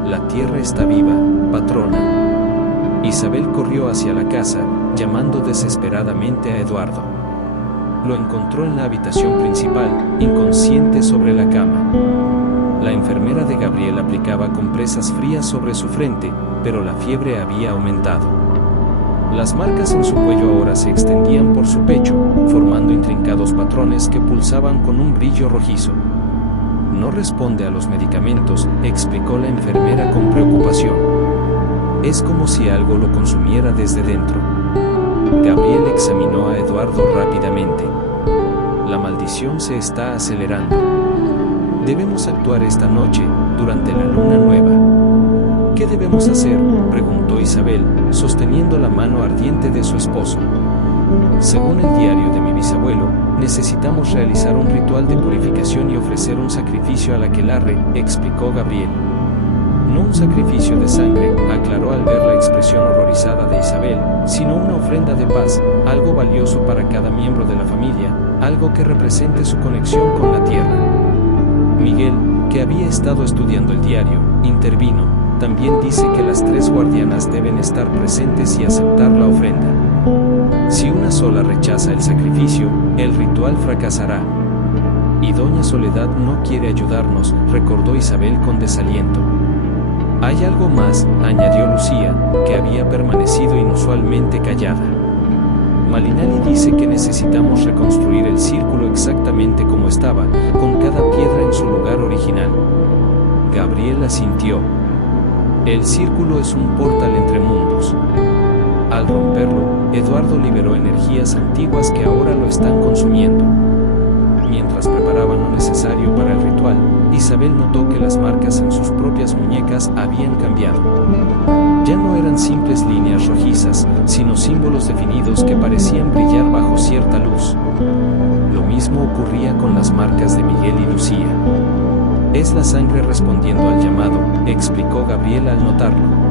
La tierra está viva, patrona. Isabel corrió hacia la casa, llamando desesperadamente a Eduardo. Lo encontró en la habitación principal, inconsciente sobre la cama. La enfermera de Gabriel aplicaba compresas frías sobre su frente, pero la fiebre había aumentado. Las marcas en su cuello ahora se extendían por su pecho, formando intrincados patrones que pulsaban con un brillo rojizo. No responde a los medicamentos, explicó la enfermera con preocupación. Es como si algo lo consumiera desde dentro. Gabriel examinó a Eduardo rápidamente. La maldición se está acelerando. Debemos actuar esta noche, durante la luna nueva. ¿Qué debemos hacer?, preguntó Isabel, sosteniendo la mano ardiente de su esposo. Según el diario de mi bisabuelo, necesitamos realizar un ritual de purificación y ofrecer un sacrificio al aquelarre, explicó Gabriel. No un sacrificio de sangre, aclaró al ver la expresión horrorizada de Isabel, sino una ofrenda de paz, algo valioso para cada miembro de la familia, algo que represente su conexión con la tierra. Miguel, que había estado estudiando el diario, intervino. También dice que las 3 guardianas deben estar presentes y aceptar la ofrenda. Si una sola rechaza el sacrificio, el ritual fracasará. Y doña Soledad no quiere ayudarnos, recordó Isabel con desaliento. Hay algo más, añadió Lucía, que había permanecido inusualmente callada. Malinali dice que necesitamos reconstruir el círculo exactamente como estaba, con cada piedra en su lugar original. Gabriel asintió. El círculo es un portal entre mundos. Al romperlo, Eduardo liberó energías antiguas que ahora lo están consumiendo. Mientras preparaban lo necesario para el ritual, Isabel notó que las marcas en sus propias muñecas habían cambiado. Ya no eran simples líneas rojizas, sino símbolos definidos que parecían brillar bajo cierta luz. Lo mismo ocurría con las marcas de Miguel y Lucía. Es la sangre respondiendo al llamado, explicó Gabriel al notarlo.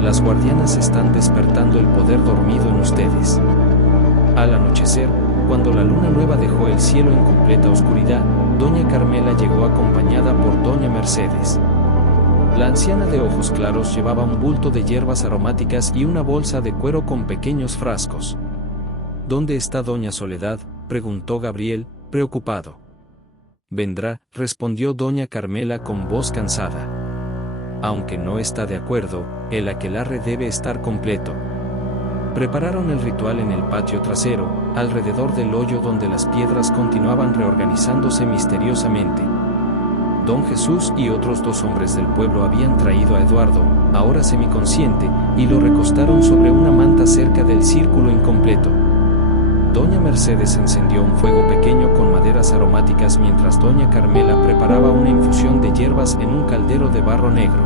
Las guardianas están despertando el poder dormido en ustedes. Al anochecer, cuando la luna nueva dejó el cielo en completa oscuridad, doña Carmela llegó acompañada por doña Mercedes. La anciana de ojos claros llevaba un bulto de hierbas aromáticas y una bolsa de cuero con pequeños frascos. ¿Dónde está doña Soledad?, preguntó Gabriel, preocupado. Vendrá, respondió doña Carmela con voz cansada. Aunque no está de acuerdo, el aquelarre debe estar completo. Prepararon el ritual en el patio trasero, alrededor del hoyo donde las piedras continuaban reorganizándose misteriosamente. Don Jesús y otros 2 hombres del pueblo habían traído a Eduardo, ahora semiconsciente, y lo recostaron sobre una manta cerca del círculo incompleto. Doña Mercedes encendió un fuego pequeño con maderas aromáticas mientras doña Carmela preparaba una infusión de hierbas en un caldero de barro negro.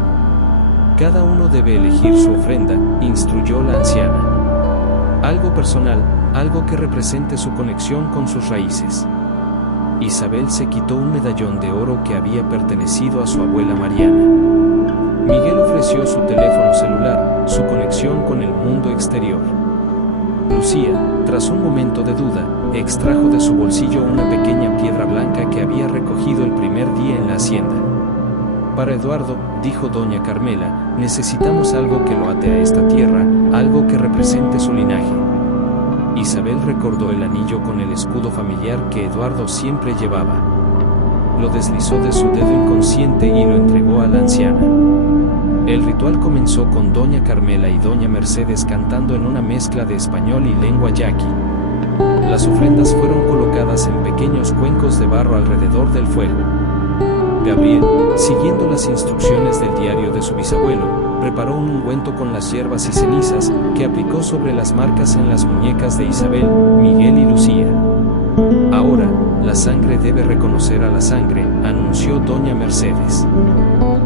Cada uno debe elegir su ofrenda, instruyó la anciana. Algo personal, algo que represente su conexión con sus raíces. Isabel se quitó un medallón de oro que había pertenecido a su abuela Mariana. Miguel ofreció su teléfono celular, su conexión con el mundo exterior. Lucía, tras un momento de duda, extrajo de su bolsillo una pequeña piedra blanca que había recogido el primer día en la hacienda. Para Eduardo, dijo doña Carmela, necesitamos algo que lo ate a esta tierra, algo que represente su linaje. Isabel recordó el anillo con el escudo familiar que Eduardo siempre llevaba. Lo deslizó de su dedo inconsciente y lo entregó a la anciana. El ritual comenzó con doña Carmela y doña Mercedes cantando en una mezcla de español y lengua yaqui. Las ofrendas fueron colocadas en pequeños cuencos de barro alrededor del fuego. Gabriel, siguiendo las instrucciones del diario de su bisabuelo, preparó un ungüento con las hierbas y cenizas, que aplicó sobre las marcas en las muñecas de Isabel, Miguel y Lucía. Ahora, la sangre debe reconocer a la sangre, anunció doña Mercedes.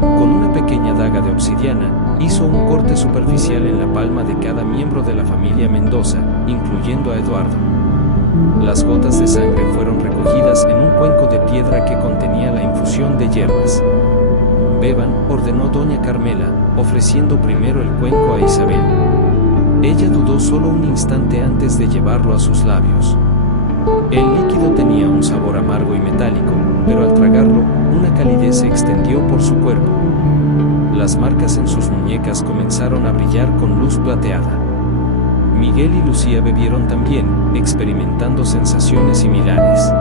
Con una pequeña daga de obsidiana, hizo un corte superficial en la palma de cada miembro de la familia Mendoza, incluyendo a Eduardo. Las gotas de sangre fueron recogidas en un cuenco de piedra que contenía la infusión de hierbas. Beban, ordenó doña Carmela, ofreciendo primero el cuenco a Isabel. Ella dudó solo un instante antes de llevarlo a sus labios. El líquido tenía un sabor amargo y metálico, pero al tragarlo, una calidez se extendió por su cuerpo. Las marcas en sus muñecas comenzaron a brillar con luz plateada. Miguel y Lucía bebieron también, experimentando sensaciones similares.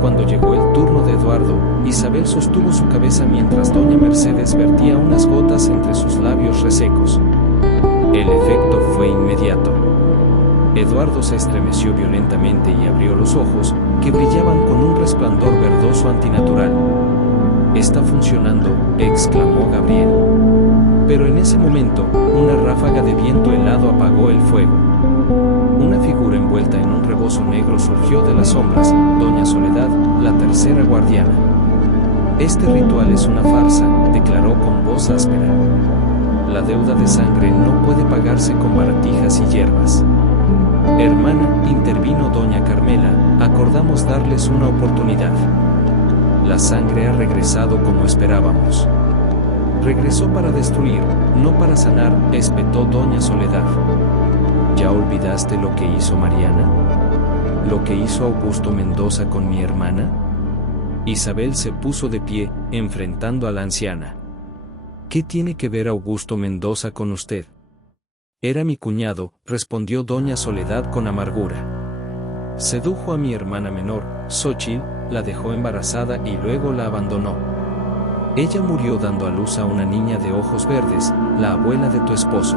Cuando llegó el turno de Eduardo, Isabel sostuvo su cabeza mientras doña Mercedes vertía unas gotas entre sus labios resecos. El efecto fue inmediato. Eduardo se estremeció violentamente y abrió los ojos, que brillaban con un resplandor verdoso antinatural. «Está funcionando», exclamó Gabriel. Pero en ese momento, una ráfaga de viento helado apagó el fuego. Una figura envuelta en un rebozo negro surgió de las sombras, doña Soledad, la tercera guardiana. «Este ritual es una farsa», declaró con voz áspera. «La deuda de sangre no puede pagarse con baratijas y hierbas». «Hermana», intervino doña Carmela, «acordamos darles una oportunidad. La sangre ha regresado como esperábamos». «Regresó para destruir, no para sanar», espetó doña Soledad. «¿Ya olvidaste lo que hizo Mariana? ¿Lo que hizo Augusto Mendoza con mi hermana?». Isabel se puso de pie, enfrentando a la anciana. «¿Qué tiene que ver Augusto Mendoza con usted?». «Era mi cuñado», respondió doña Soledad con amargura. «Sedujo a mi hermana menor, Xóchitl, la dejó embarazada y luego la abandonó. Ella murió dando a luz a una niña de ojos verdes, la abuela de tu esposo».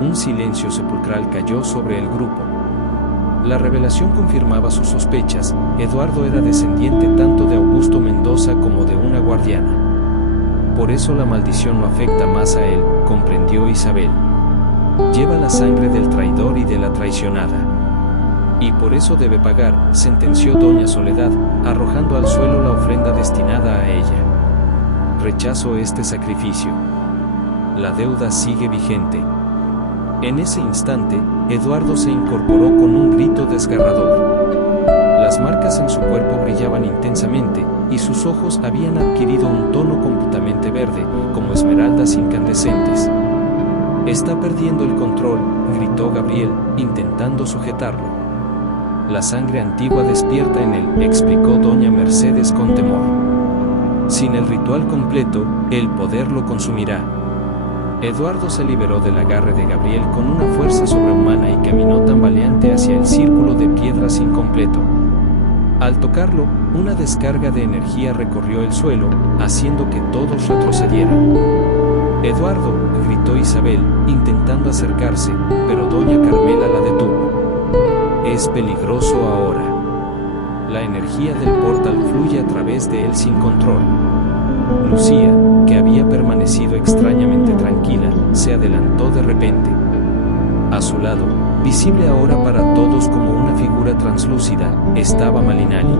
Un silencio sepulcral cayó sobre el grupo. La revelación confirmaba sus sospechas. Eduardo era descendiente tanto de Augusto Mendoza como de una guardiana. Por eso la maldición lo afecta más a él, comprendió Isabel. Lleva la sangre del traidor y de la traicionada. Y por eso debe pagar, sentenció doña Soledad, arrojando al suelo la ofrenda destinada a ella. Rechazo este sacrificio. La deuda sigue vigente. En ese instante, Eduardo se incorporó con un grito desgarrador. Las marcas en su cuerpo brillaban intensamente, y sus ojos habían adquirido un tono completamente verde, como esmeraldas incandescentes. «Está perdiendo el control», gritó Gabriel, intentando sujetarlo. «La sangre antigua despierta en él», explicó doña Mercedes con temor. Sin el ritual completo, el poder lo consumirá. Eduardo se liberó del agarre de Gabriel con una fuerza sobrehumana y caminó tambaleante hacia el círculo de piedras incompleto. Al tocarlo, una descarga de energía recorrió el suelo, haciendo que todos retrocedieran. Eduardo, gritó Isabel, intentando acercarse, pero doña Carmela la detuvo. Es peligroso ahora. La energía del portal fluye a través de él sin control. Lucía, que había permanecido extrañamente tranquila, se adelantó de repente. A su lado, visible ahora para todos como una figura translúcida, estaba Malinali.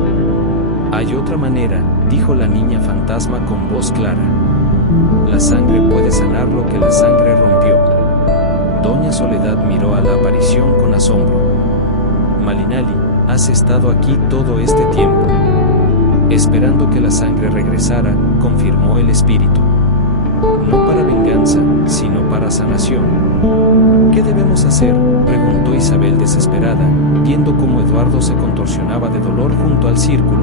Hay otra manera, dijo la niña fantasma con voz clara. La sangre puede sanar lo que la sangre rompió. Doña Soledad miró a la aparición con asombro. Malinali, has estado aquí todo este tiempo. Esperando que la sangre regresara, confirmó el espíritu. No para venganza, sino para sanación. ¿Qué debemos hacer?, preguntó Isabel desesperada, viendo cómo Eduardo se contorsionaba de dolor junto al círculo.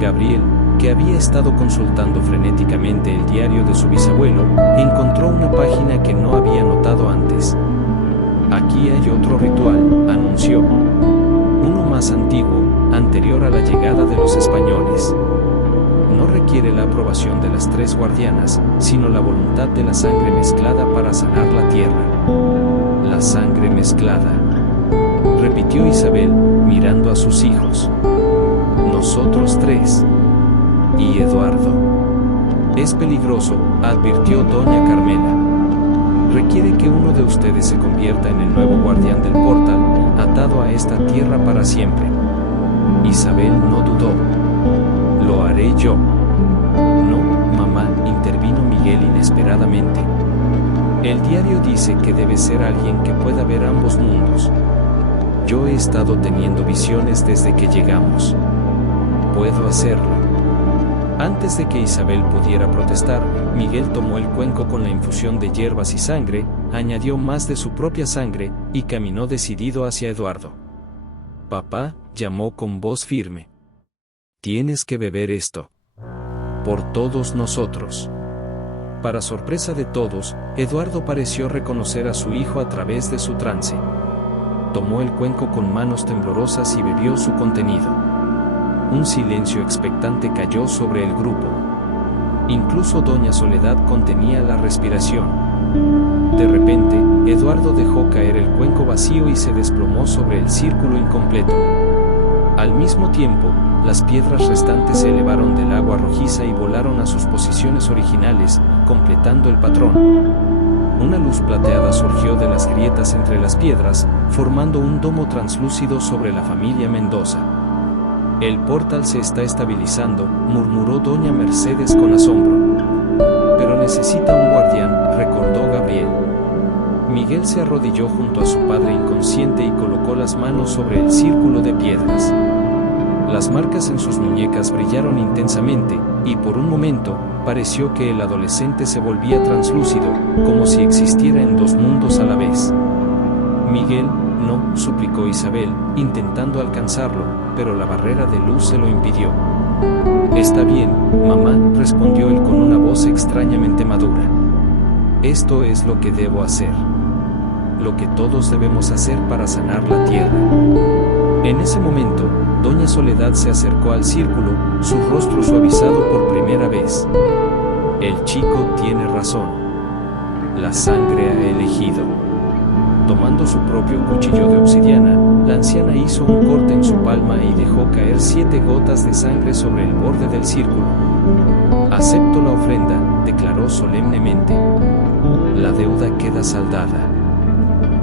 Gabriel, que había estado consultando frenéticamente el diario de su bisabuelo, encontró una página que no había notado antes. Aquí hay otro ritual, anunció. Uno más antiguo, anterior a la llegada de los españoles. No requiere la aprobación de las 3 guardianas, sino la voluntad de la sangre mezclada para sanar la tierra. La sangre mezclada, repitió Isabel, mirando a sus hijos. Nosotros 3. Y Eduardo. Es peligroso, advirtió doña Carmela. Requiere que uno de ustedes se convierta en el nuevo guardián del portal, atado a esta tierra para siempre. Isabel no dudó. Lo haré yo. No, mamá, intervino Miguel inesperadamente. El diario dice que debe ser alguien que pueda ver ambos mundos. Yo he estado teniendo visiones desde que llegamos. Puedo hacerlo. Antes de que Isabel pudiera protestar, Miguel tomó el cuenco con la infusión de hierbas y sangre, añadió más de su propia sangre, y caminó decidido hacia Eduardo. Papá, llamó con voz firme. Tienes que beber esto. Por todos nosotros. Para sorpresa de todos, Eduardo pareció reconocer a su hijo a través de su trance. Tomó el cuenco con manos temblorosas y bebió su contenido. Un silencio expectante cayó sobre el grupo. Incluso doña Soledad contenía la respiración. De repente, Eduardo dejó caer el cuenco vacío y se desplomó sobre el círculo incompleto. Al mismo tiempo, las piedras restantes se elevaron del agua rojiza y volaron a sus posiciones originales, completando el patrón. Una luz plateada surgió de las grietas entre las piedras, formando un domo translúcido sobre la familia Mendoza. El portal se está estabilizando, murmuró doña Mercedes con asombro. Pero necesita un guardián, recordó Gabriel. Miguel se arrodilló junto a su padre inconsciente y colocó las manos sobre el círculo de piedras. Las marcas en sus muñecas brillaron intensamente, y por un momento, pareció que el adolescente se volvía translúcido, como si existiera en 2 mundos a la vez. Miguel, no, suplicó Isabel, intentando alcanzarlo, pero la barrera de luz se lo impidió. Está bien, mamá, respondió él con una voz extrañamente madura. Esto es lo que debo hacer. Lo que todos debemos hacer para sanar la tierra. En ese momento, doña Soledad se acercó al círculo, su rostro suavizado por primera vez. El chico tiene razón. La sangre ha elegido. Tomando su propio cuchillo de obsidiana, la anciana hizo un corte en su palma y dejó caer 7 gotas de sangre sobre el borde del círculo. Acepto la ofrenda, declaró solemnemente. La deuda queda saldada.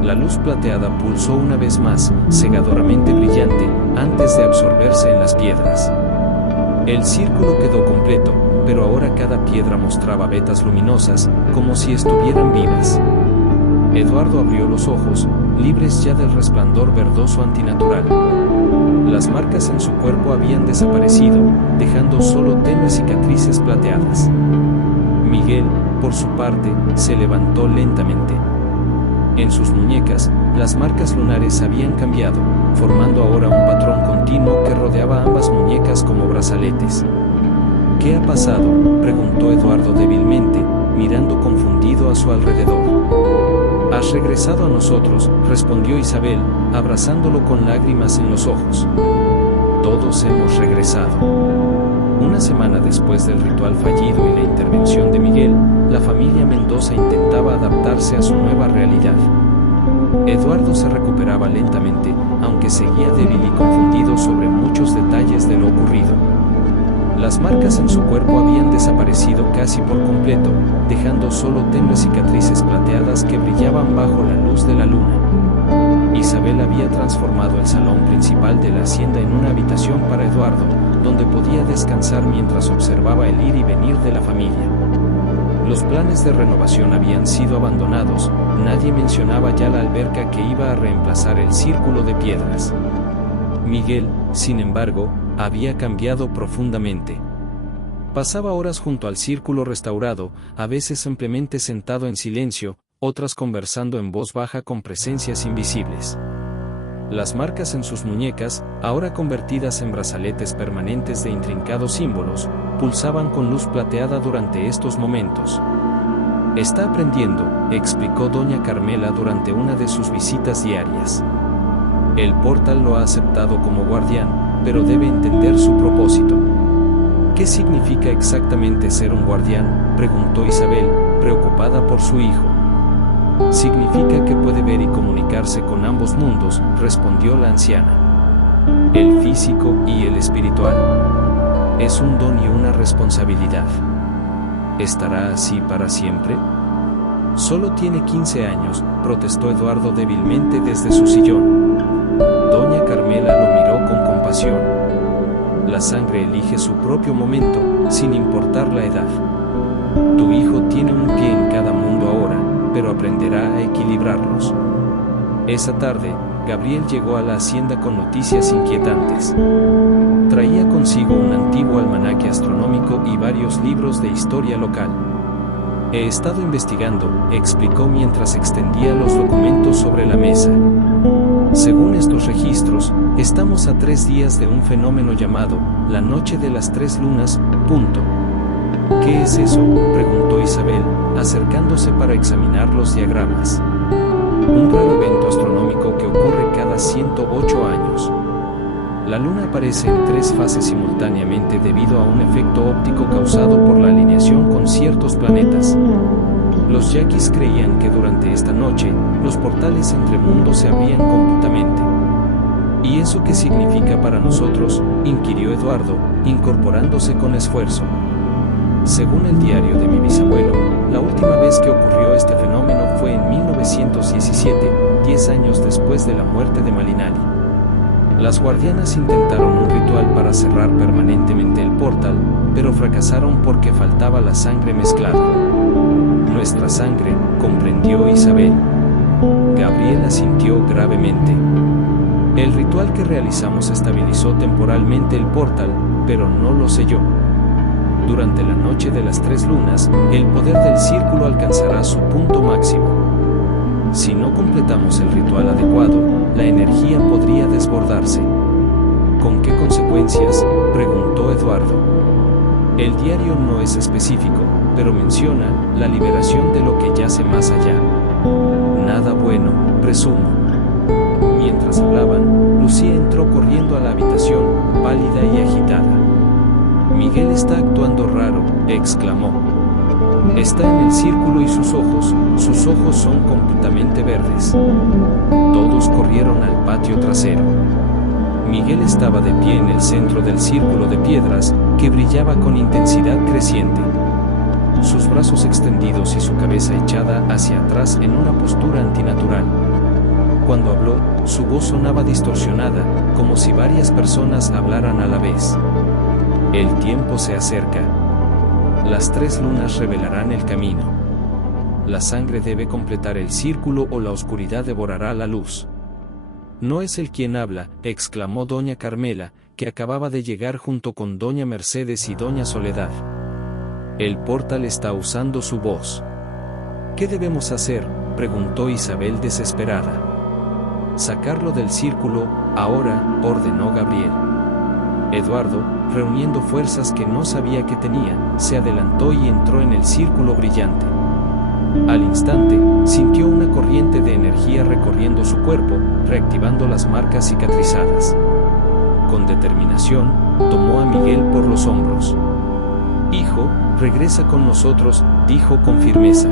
La luz plateada pulsó una vez más, cegadoramente brillante, antes de absorberse en las piedras. El círculo quedó completo, pero ahora cada piedra mostraba vetas luminosas, como si estuvieran vivas. Eduardo abrió los ojos, libres ya del resplandor verdoso antinatural. Las marcas en su cuerpo habían desaparecido, dejando solo tenues cicatrices plateadas. Miguel, por su parte, se levantó lentamente. En sus muñecas, las marcas lunares habían cambiado, formando ahora un patrón continuo que rodeaba ambas muñecas como brazaletes. ¿Qué ha pasado?, preguntó Eduardo débilmente, mirando confundido a su alrededor. «Has regresado a nosotros», respondió Isabel, abrazándolo con lágrimas en los ojos. «Todos hemos regresado». Una semana después del ritual fallido y la intervención de Miguel, la familia Mendoza intentaba adaptarse a su nueva realidad. Eduardo se recuperaba lentamente, aunque seguía débil y confundido sobre muchos detalles de lo ocurrido. Las marcas en su cuerpo habían desaparecido casi por completo, dejando solo tenues cicatrices plateadas que brillaban bajo la luz de la luna. Isabel había transformado el salón principal de la hacienda en una habitación para Eduardo, donde podía descansar mientras observaba el ir y venir de la familia. Los planes de renovación habían sido abandonados, nadie mencionaba ya la alberca que iba a reemplazar el círculo de piedras. Miguel, sin embargo, había cambiado profundamente. Pasaba horas junto al círculo restaurado, a veces simplemente sentado en silencio, otras conversando en voz baja con presencias invisibles. Las marcas en sus muñecas, ahora convertidas en brazaletes permanentes de intrincados símbolos, pulsaban con luz plateada durante estos momentos. «Está aprendiendo», explicó doña Carmela durante una de sus visitas diarias. «El portal lo ha aceptado como guardián, pero debe entender su propósito». «¿Qué significa exactamente ser un guardián?», preguntó Isabel, preocupada por su hijo. «Significa que puede ver y comunicarse con ambos mundos», respondió la anciana. «El físico y el espiritual. Es un don y una responsabilidad. ¿Estará así para siempre?». «Solo tiene 15 años», protestó Eduardo débilmente desde su sillón. Doña Carmela lo miró con compasión. «La sangre elige su propio momento, sin importar la edad. Tu hijo tiene un pie en cada mundo ahora, pero aprenderá a equilibrarlos». Esa tarde, Gabriel llegó a la hacienda con noticias inquietantes. Traía consigo un antiguo almanaque astronómico y varios libros de historia local. «He estado investigando», explicó mientras extendía los documentos sobre la mesa. «Según estos registros, estamos a 3 días de un fenómeno llamado la Noche de las 3 Lunas. «¿Qué es eso?», preguntó Isabel, acercándose para examinar los diagramas. «Un raro evento astronómico que ocurre cada 108 años. La Luna aparece en 3 fases simultáneamente debido a un efecto óptico causado por la alineación con ciertos planetas. Los yaquis creían que durante esta noche, los portales entre mundos se abrían completamente». «¿Y eso qué significa para nosotros?», inquirió Eduardo, incorporándose con esfuerzo. «Según el diario de mi bisabuelo, la última vez que ocurrió este fenómeno fue en 1917, 10 años después de la muerte de Malinali. Las guardianas intentaron un ritual para cerrar permanentemente el portal, pero fracasaron porque faltaba la sangre mezclada». «Nuestra sangre», comprendió Isabel. Gabriel asintió gravemente. «El ritual que realizamos estabilizó temporalmente el portal, pero no lo selló. Durante la noche de las 3 lunas, el poder del círculo alcanzará su punto máximo. Si no completamos el ritual adecuado, la energía podría desbordarse». «¿Con qué consecuencias?», preguntó Eduardo. «El diario no es específico, pero menciona la liberación de lo que yace más allá. Nada bueno, presumo». Mientras hablaban, Lucía entró corriendo a la habitación, pálida y agitada. «Miguel está actuando raro», exclamó. «Está en el círculo y sus ojos son completamente verdes». Todos corrieron al patio trasero. Miguel estaba de pie en el centro del círculo de piedras, que brillaba con intensidad creciente. Sus brazos extendidos y su cabeza echada hacia atrás en una postura antinatural. Cuando habló, su voz sonaba distorsionada, como si varias personas hablaran a la vez. «El tiempo se acerca. Las 3 lunas revelarán el camino. La sangre debe completar el círculo o la oscuridad devorará la luz». «No es él quien habla», exclamó doña Carmela, que acababa de llegar junto con doña Mercedes y doña Soledad. «El portal está usando su voz». «¿Qué debemos hacer?», preguntó Isabel desesperada. «Sacarlo del círculo, ahora», ordenó Gabriel. Eduardo, reuniendo fuerzas que no sabía que tenía, se adelantó y entró en el círculo brillante. Al instante, sintió una corriente de energía recorriendo su cuerpo, reactivando las marcas cicatrizadas. Con determinación, tomó a Miguel por los hombros. «Hijo, regresa con nosotros», dijo con firmeza.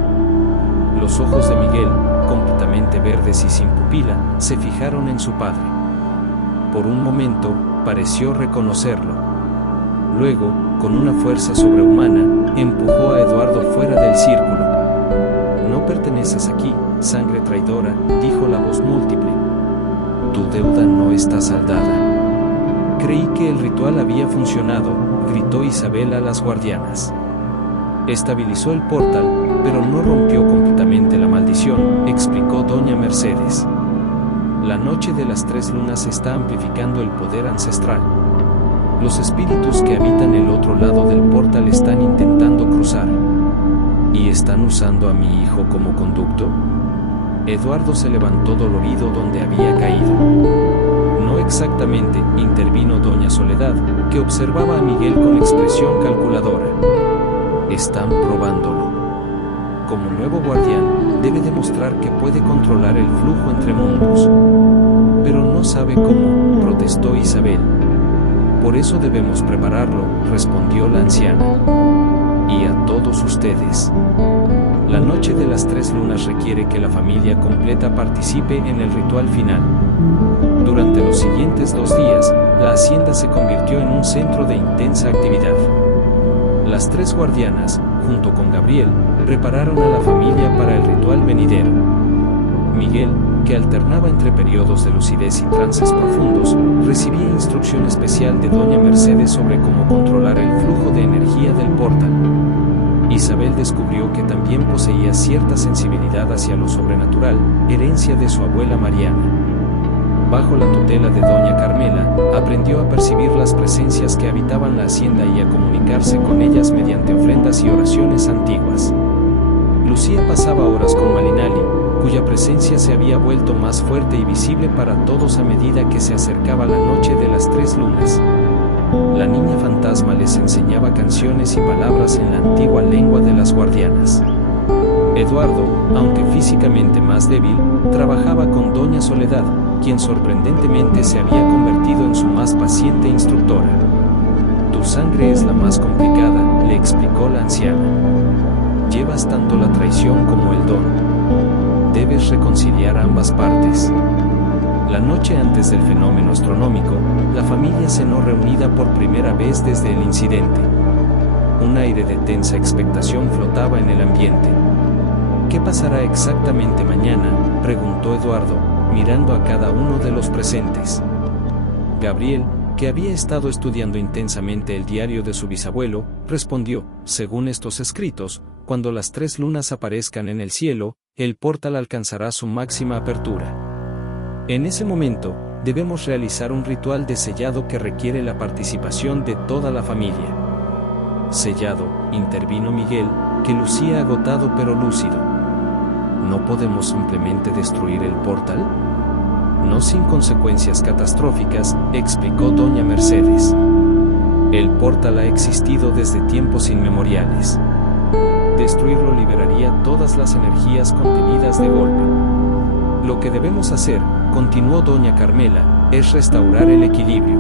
Los ojos de Miguel, completamente verdes y sin pupila, se fijaron en su padre. Por un momento, pareció reconocerlo. Luego, con una fuerza sobrehumana, empujó a Eduardo fuera del círculo. «No perteneces aquí, sangre traidora», dijo la voz múltiple. «Tu deuda no está saldada». «Creí que el ritual había funcionado», gritó Isabel a las guardianas. «Estabilizó el portal, pero no rompió completamente la maldición», explicó doña Mercedes. «La noche de las 3 lunas está amplificando el poder ancestral. Los espíritus que habitan el otro lado del portal están intentando cruzar. ¿Y están usando a mi hijo como conducto?». Eduardo se levantó dolorido donde había caído. «No exactamente», intervino doña Soledad, que observaba a Miguel con expresión calculadora. «Están probándolo. Como nuevo guardián, debe demostrar que puede controlar el flujo entre mundos». «Pero no sabe cómo», protestó Isabel. «Por eso debemos prepararlo», respondió la anciana. «Y a todos ustedes. La noche de las 3 lunas requiere que la familia completa participe en el ritual final». Durante los siguientes 2 días, la hacienda se convirtió en un centro de intensa actividad. Las 3 guardianas, junto con Gabriel, prepararon a la familia para el ritual venidero. Miguel, que alternaba entre periodos de lucidez y trances profundos, recibía instrucción especial de doña Mercedes sobre cómo controlar el flujo de energía del portal. Isabel descubrió que también poseía cierta sensibilidad hacia lo sobrenatural, herencia de su abuela Mariana. Bajo la tutela de doña Carmela, aprendió a percibir las presencias que habitaban la hacienda y a comunicarse con ellas mediante ofrendas y oraciones antiguas. Lucía pasaba horas con Malinali, cuya presencia se había vuelto más fuerte y visible para todos a medida que se acercaba la noche de las 3 lunas. La niña fantasma les enseñaba canciones y palabras en la antigua lengua de las guardianas. Eduardo, aunque físicamente más débil, trabajaba con doña Soledad, quien sorprendentemente se había convertido en su más paciente instructora. «Tu sangre es la más complicada», le explicó la anciana. «Llevas tanto la traición como el don. Debes reconciliar ambas partes». La noche antes del fenómeno astronómico, la familia cenó reunida por primera vez desde el incidente. Un aire de tensa expectación flotaba en el ambiente. «¿Qué pasará exactamente mañana?», preguntó Eduardo, mirando a cada uno de los presentes. Gabriel, que había estado estudiando intensamente el diario de su bisabuelo, respondió: «Según estos escritos, cuando las 3 lunas aparezcan en el cielo, el portal alcanzará su máxima apertura. En ese momento, debemos realizar un ritual de sellado que requiere la participación de toda la familia». «Sellado», intervino Miguel, que lucía agotado pero lúcido. «¿No podemos simplemente destruir el portal?». «No sin consecuencias catastróficas», explicó doña Mercedes. «El portal ha existido desde tiempos inmemoriales. Destruirlo liberaría todas las energías contenidas de golpe. Lo que debemos hacer», continuó doña Carmela, «es restaurar el equilibrio.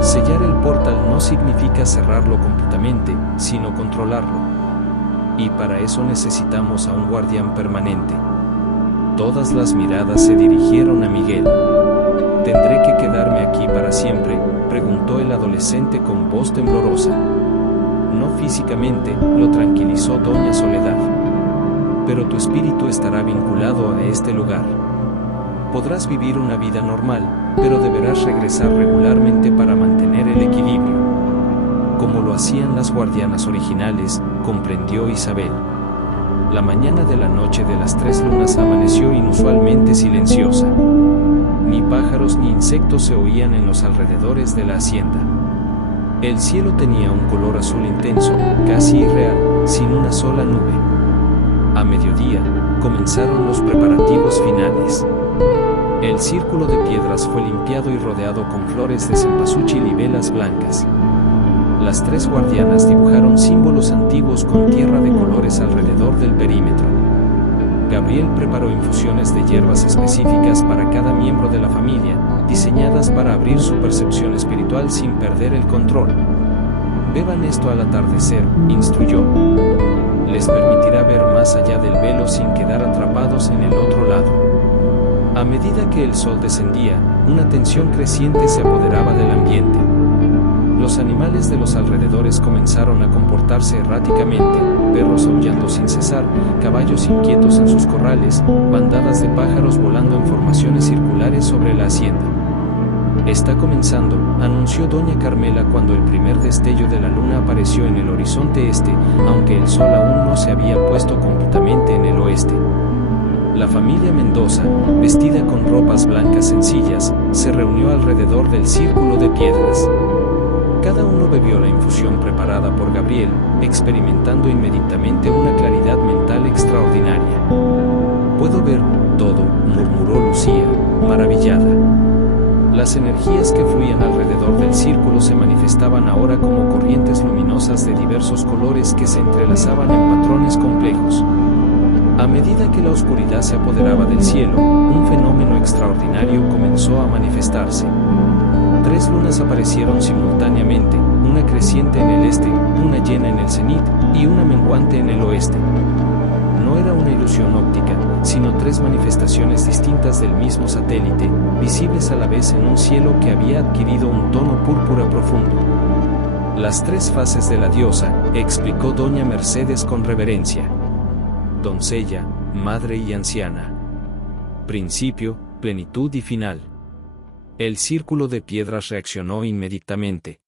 Sellar el portal no significa cerrarlo completamente, sino controlarlo. Y para eso necesitamos a un guardián permanente». Todas las miradas se dirigieron a Miguel. «¿Tendré que quedarme aquí para siempre?», preguntó el adolescente con voz temblorosa. «No físicamente», lo tranquilizó doña Soledad. «Pero tu espíritu estará vinculado a este lugar. Podrás vivir una vida normal, pero deberás regresar regularmente para mantener el equilibrio. Como lo hacían las guardianas originales», comprendió Isabel. La mañana de la noche de las 3 lunas amaneció inusualmente silenciosa. Ni pájaros ni insectos se oían en los alrededores de la hacienda. El cielo tenía un color azul intenso, casi irreal, sin una sola nube. A mediodía, comenzaron los preparativos finales. El círculo de piedras fue limpiado y rodeado con flores de cempasúchil y velas blancas. las tres guardianas dibujaron símbolos antiguos con tierra de colores alrededor del perímetro. Gabriel preparó infusiones de hierbas específicas para cada miembro de la familia, diseñadas para abrir su percepción espiritual sin perder el control. Beban esto al atardecer, instruyó. Les permitirá ver más allá del velo sin quedar atrapados en el otro lado. A medida que el sol descendía, una tensión creciente se apoderaba del ambiente. Los animales de los alrededores comenzaron a comportarse erráticamente, perros aullando sin cesar, caballos inquietos en sus corrales, bandadas de pájaros volando en formaciones circulares sobre la hacienda. Está comenzando, anunció doña Carmela cuando el primer destello de la luna apareció en el horizonte este, aunque el sol aún no se había puesto completamente en el oeste. La familia Mendoza, vestida con ropas blancas sencillas, se reunió alrededor del círculo de piedras. Cada uno bebió la infusión preparada por Gabriel, experimentando inmediatamente una claridad mental extraordinaria. «Puedo ver todo», murmuró Lucía, maravillada. Las energías que fluían alrededor del círculo se manifestaban ahora como corrientes luminosas de diversos colores que se entrelazaban en patrones complejos. A medida que la oscuridad se apoderaba del cielo, un fenómeno extraordinario comenzó a manifestarse. 3 lunas aparecieron simultáneamente, una creciente en el este, una llena en el cenit y una menguante en el oeste. No era una ilusión óptica, sino 3 manifestaciones distintas del mismo satélite, visibles a la vez en un cielo que había adquirido un tono púrpura profundo. Las 3 fases de la diosa, explicó doña Mercedes con reverencia. Doncella, madre y anciana. Principio, plenitud y final. El círculo de piedras reaccionó inmediatamente.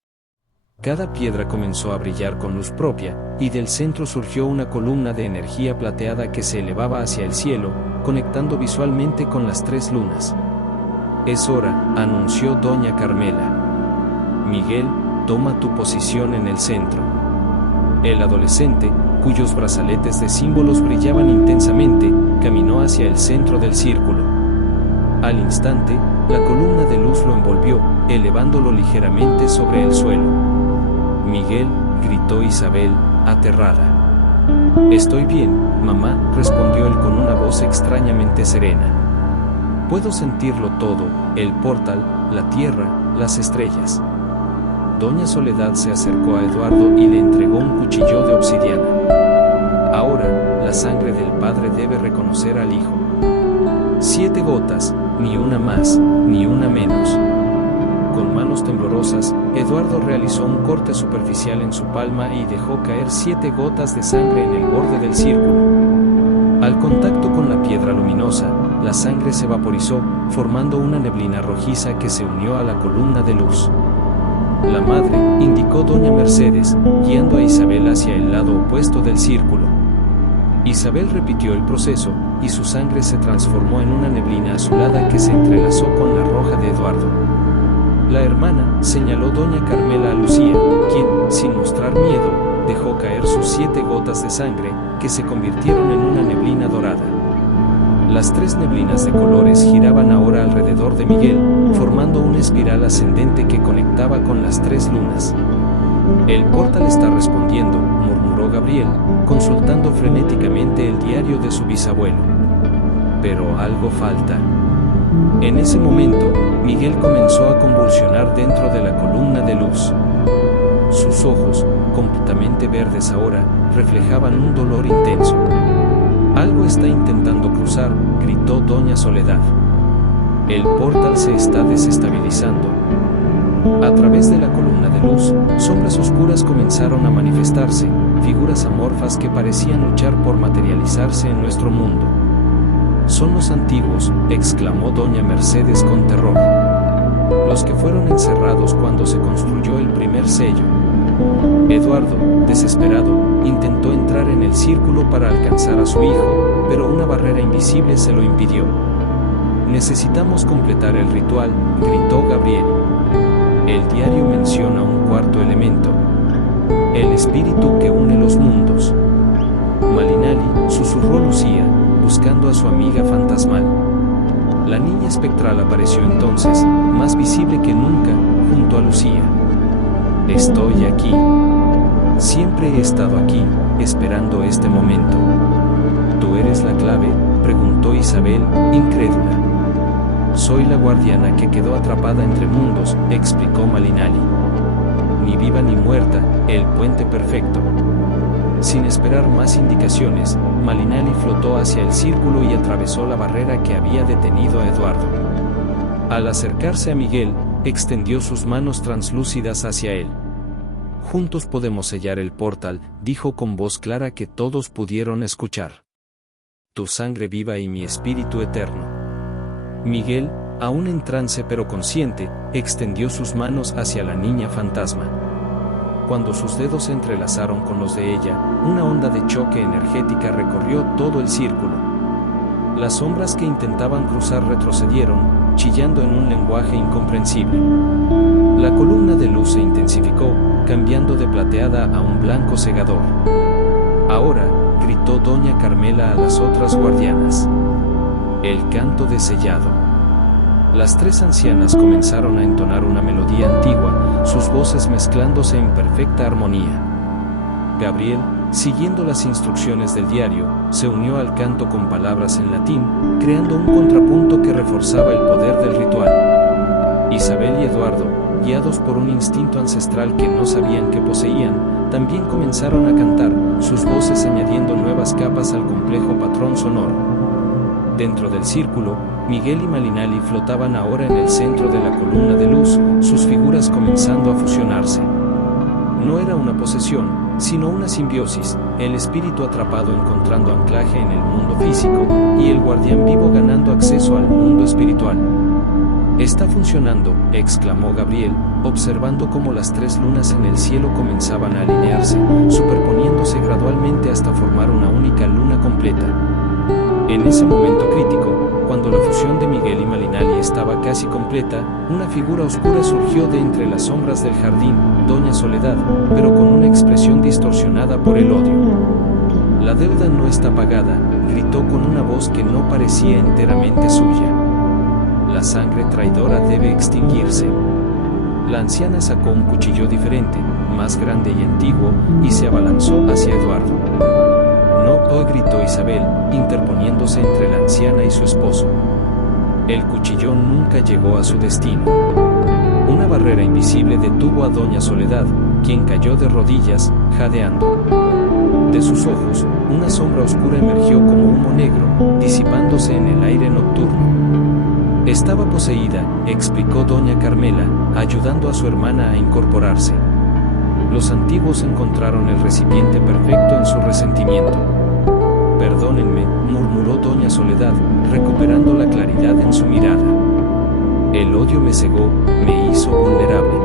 Cada piedra comenzó a brillar con luz propia, y del centro surgió una columna de energía plateada que se elevaba hacia el cielo, conectando visualmente con las 3 lunas. «Es hora», anunció doña Carmela. «Miguel, toma tu posición en el centro». El adolescente, cuyos brazaletes de símbolos brillaban intensamente, caminó hacia el centro del círculo. Al instante, la columna de luz lo envolvió, elevándolo ligeramente sobre el suelo. «Miguel», gritó Isabel, aterrada. «Estoy bien, mamá», respondió él con una voz extrañamente serena. «Puedo sentirlo todo, el portal, la tierra, las estrellas». Doña Soledad se acercó a Eduardo y le entregó un cuchillo de obsidiana. «Ahora, la sangre del padre debe reconocer al hijo. 7 gotas, ni una más, ni una menos». Con manos temblorosas, Eduardo realizó un corte superficial en su palma y dejó caer 7 gotas de sangre en el borde del círculo. Al contacto con la piedra luminosa, la sangre se vaporizó, formando una neblina rojiza que se unió a la columna de luz. «La madre», indicó doña Mercedes, guiando a Isabel hacia el lado opuesto del círculo. Isabel repitió el proceso, y su sangre se transformó en una neblina azulada que se entrelazó con la roja de Eduardo. «La hermana», señaló doña Carmela a Lucía, quien, sin mostrar miedo, dejó caer sus 7 gotas de sangre, que se convirtieron en una neblina dorada. Las 3 neblinas de colores giraban ahora alrededor de Miguel, formando una espiral ascendente que conectaba con las 3 lunas. «El portal está respondiendo», murmuró Gabriel, consultando frenéticamente el diario de su bisabuelo. «Pero algo falta». En ese momento, Miguel comenzó a convulsionar dentro de la columna de luz. Sus ojos, completamente verdes ahora, reflejaban un dolor intenso. «Algo está intentando cruzar», gritó doña Soledad. «El portal se está desestabilizando». A través de la columna de luz, sombras oscuras comenzaron a manifestarse, figuras amorfas que parecían luchar por materializarse en nuestro mundo. «Son los antiguos», exclamó doña Mercedes con terror. «Los que fueron encerrados cuando se construyó el primer sello». Eduardo, desesperado, intentó entrar en el círculo para alcanzar a su hijo, pero una barrera invisible se lo impidió. «Necesitamos completar el ritual», gritó Gabriel. «El diario menciona un 4º elemento. El espíritu que une los mundos». «Malinali», susurró Lucía, buscando a su amiga fantasmal. La niña espectral apareció entonces, más visible que nunca, junto a Lucía. Estoy aquí. Siempre he estado aquí, esperando este momento. ¿Tú eres la clave?, preguntó Isabel, incrédula. Soy la guardiana que quedó atrapada entre mundos, explicó Malinali. Ni viva ni muerta, el puente perfecto. Sin esperar más indicaciones, Malinali flotó hacia el círculo y atravesó la barrera que había detenido a Eduardo. Al acercarse a Miguel, extendió sus manos translúcidas hacia él. Juntos podemos sellar el portal, dijo con voz clara que todos pudieron escuchar. Tu sangre viva y mi espíritu eterno. Miguel, aún en trance pero consciente, extendió sus manos hacia la niña fantasma. Cuando sus dedos se entrelazaron con los de ella, una onda de choque energética recorrió todo el círculo. Las sombras que intentaban cruzar retrocedieron, chillando en un lenguaje incomprensible. La columna de luz se intensificó, cambiando de plateada a un blanco cegador. Ahora, gritó doña Carmela a las otras guardianas. El canto de sellado. Las tres ancianas comenzaron a entonar una melodía antigua, sus voces mezclándose en perfecta armonía. Gabriel, siguiendo las instrucciones del diario, se unió al canto con palabras en latín, creando un contrapunto que reforzaba el poder del ritual. Isabel y Eduardo, guiados por un instinto ancestral que no sabían que poseían, también comenzaron a cantar, sus voces añadiendo nuevas capas al complejo patrón sonoro. Dentro del círculo, Miguel y Malinali flotaban ahora en el centro de la columna de luz, sus figuras comenzando a fusionarse. No era una posesión, sino una simbiosis, el espíritu atrapado encontrando anclaje en el mundo físico, y el guardián vivo ganando acceso al mundo espiritual. Está funcionando, exclamó Gabriel, observando cómo las tres lunas en el cielo comenzaban a alinearse, superponiéndose gradualmente hasta formar una única luna completa. En ese momento crítico, cuando la fusión de Miguel y Malinali estaba casi completa, una figura oscura surgió de entre las sombras del jardín, Doña Soledad, pero con una expresión distorsionada por el odio. La deuda no está pagada, gritó con una voz que no parecía enteramente suya. La sangre traidora debe extinguirse. La anciana sacó un cuchillo diferente, más grande y antiguo, y se abalanzó hacia Eduardo. No, gritó Isabel, interponiéndose entre la anciana y su esposo. El cuchillón nunca llegó a su destino. Una barrera invisible detuvo a Doña Soledad, quien cayó de rodillas, jadeando. De sus ojos, una sombra oscura emergió como humo negro, disipándose en el aire nocturno. Estaba poseída, explicó Doña Carmela, ayudando a su hermana a incorporarse. Los antiguos encontraron el recipiente perfecto en su resentimiento. Perdónenme, murmuró Doña Soledad, recuperando la claridad en su mirada. El odio me cegó, me hizo vulnerable.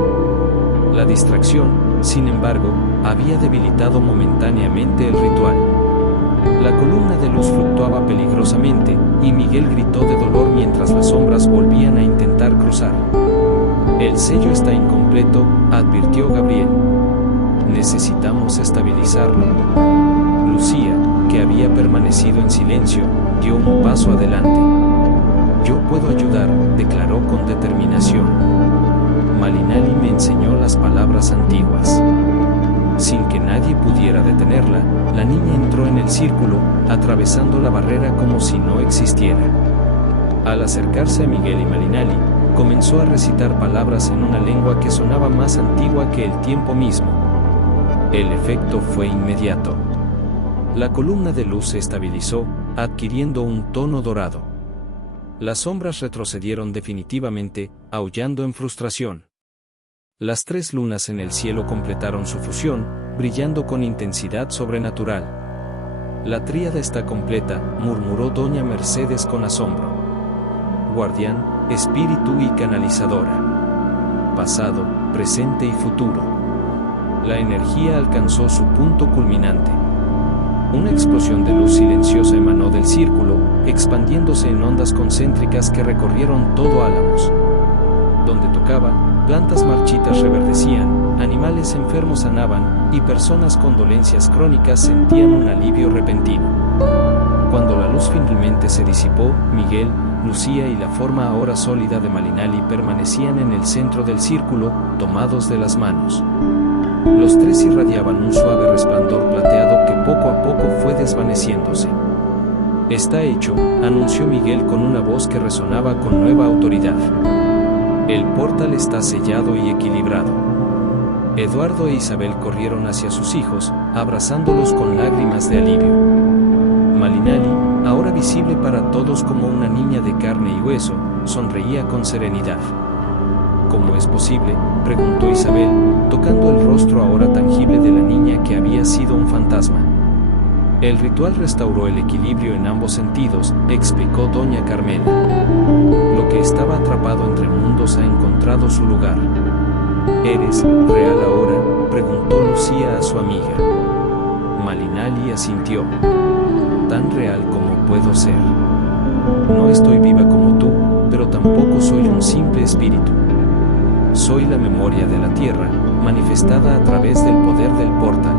La distracción, sin embargo, había debilitado momentáneamente el ritual. La columna de luz fluctuaba peligrosamente, y Miguel gritó de dolor mientras las sombras volvían a intentar cruzar. El sello está incompleto, advirtió Gabriel. Necesitamos estabilizarlo. Lucía, que había permanecido en silencio, dio un paso adelante. Yo puedo ayudar, declaró con determinación. Malinali me enseñó las palabras antiguas. Sin que nadie pudiera detenerla, la niña entró en el círculo, atravesando la barrera como si no existiera. Al acercarse a Miguel y Malinali, comenzó a recitar palabras en una lengua que sonaba más antigua que el tiempo mismo. El efecto fue inmediato. La columna de luz se estabilizó, adquiriendo un tono dorado. Las sombras retrocedieron definitivamente, aullando en frustración. Las tres lunas en el cielo completaron su fusión, brillando con intensidad sobrenatural. La tríada está completa, murmuró Doña Mercedes con asombro. Guardián, espíritu y canalizadora. Pasado, presente y futuro. La energía alcanzó su punto culminante. Una explosión de luz silenciosa emanó del círculo, expandiéndose en ondas concéntricas que recorrieron todo Álamos. Donde tocaba, plantas marchitas reverdecían, animales enfermos sanaban, y personas con dolencias crónicas sentían un alivio repentino. Cuando la luz finalmente se disipó, Miguel, Lucía y la forma ahora sólida de Malinali permanecían en el centro del círculo, tomados de las manos. Los tres irradiaban un suave resplandor plateado que poco a poco fue desvaneciéndose. «Está hecho», anunció Miguel con una voz que resonaba con nueva autoridad. «El portal está sellado y equilibrado». Eduardo e Isabel corrieron hacia sus hijos, abrazándolos con lágrimas de alivio. Malinali, ahora visible para todos como una niña de carne y hueso, sonreía con serenidad. «¿Cómo es posible?», preguntó Isabel, tocando el rostro ahora tangible de la niña que había sido un fantasma. «El ritual restauró el equilibrio en ambos sentidos», explicó doña Carmela. «Lo que estaba atrapado entre mundos ha encontrado su lugar». «¿Eres real ahora?», preguntó Lucía a su amiga. Malinali asintió. «Tan real como puedo ser. No estoy viva como tú, pero tampoco soy un simple espíritu. Soy la memoria de la tierra, manifestada a través del poder del portal».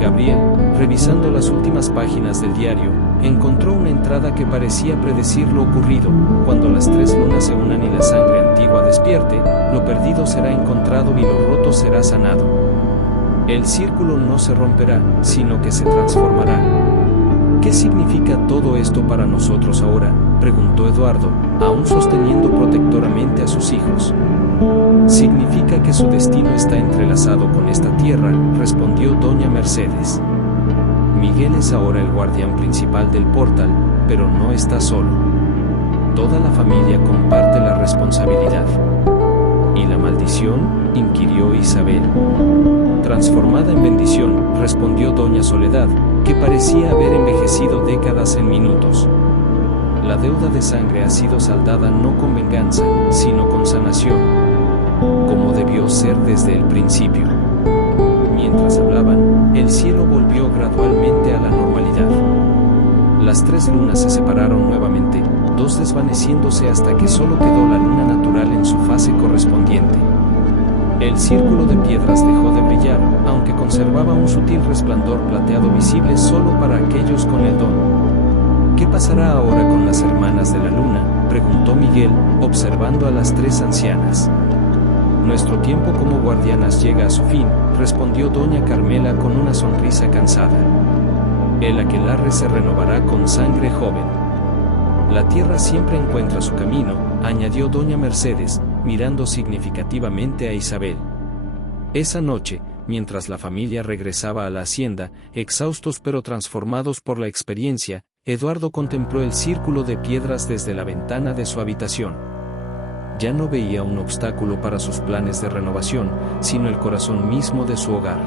Gabriel, revisando las últimas páginas del diario, encontró una entrada que parecía predecir lo ocurrido: cuando las tres lunas se unan y la sangre antigua despierte, lo perdido será encontrado y lo roto será sanado. El círculo no se romperá, sino que se transformará. «¿Qué significa todo esto para nosotros ahora?», preguntó Eduardo, aún sosteniendo protectoramente a sus hijos. «Significa que su destino está entrelazado con esta tierra», respondió doña Mercedes. «Miguel es ahora el guardián principal del portal, pero no está solo. Toda la familia comparte la responsabilidad». «¿Y la maldición?», inquirió Isabel. «Transformada en bendición», respondió doña Soledad, que parecía haber envejecido décadas en minutos. «La deuda de sangre ha sido saldada no con venganza, sino con sanación, como debió ser desde el principio». Mientras hablaban, el cielo volvió gradualmente a la normalidad. Las tres lunas se separaron nuevamente, dos desvaneciéndose hasta que solo quedó la luna natural en su fase correspondiente. El círculo de piedras dejó de brillar, aunque conservaba un sutil resplandor plateado visible solo para aquellos con el don. «¿Qué pasará ahora con las hermanas de la luna?», preguntó Miguel, observando a las tres ancianas. «Nuestro tiempo como guardianas llega a su fin», respondió doña Carmela con una sonrisa cansada. «El aquelarre se renovará con sangre joven. La tierra siempre encuentra su camino», añadió doña Mercedes, mirando significativamente a Isabel. Esa noche, mientras la familia regresaba a la hacienda, exhaustos pero transformados por la experiencia, Eduardo contempló el círculo de piedras desde la ventana de su habitación. Ya no veía un obstáculo para sus planes de renovación, sino el corazón mismo de su hogar.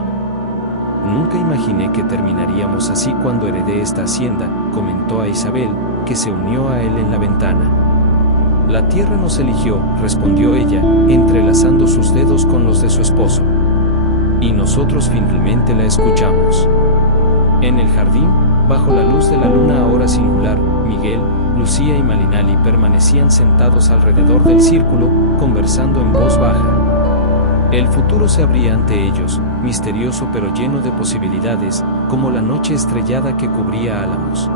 «Nunca imaginé que terminaríamos así cuando heredé esta hacienda», comentó a Isabel, que se unió a él en la ventana. «La tierra nos eligió», respondió ella, entrelazando sus dedos con los de su esposo. «Y nosotros finalmente la escuchamos». En el jardín, bajo la luz de la luna ahora singular, Miguel, Lucía y Malinali permanecían sentados alrededor del círculo, conversando en voz baja. El futuro se abría ante ellos, misterioso pero lleno de posibilidades, como la noche estrellada que cubría Álamos.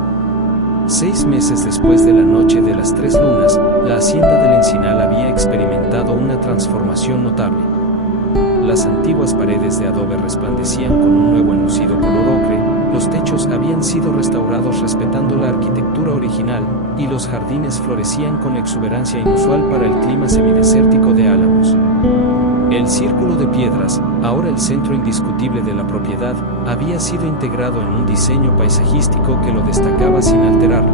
6 meses después de la noche de las tres lunas, la hacienda del Encinal había experimentado una transformación notable. Las antiguas paredes de adobe resplandecían con un nuevo enlucido color ocre, los techos habían sido restaurados respetando la arquitectura original, y los jardines florecían con exuberancia inusual para el clima semidesértico de Álamos. El círculo de piedras, ahora el centro indiscutible de la propiedad, había sido integrado en un diseño paisajístico que lo destacaba sin alterarlo.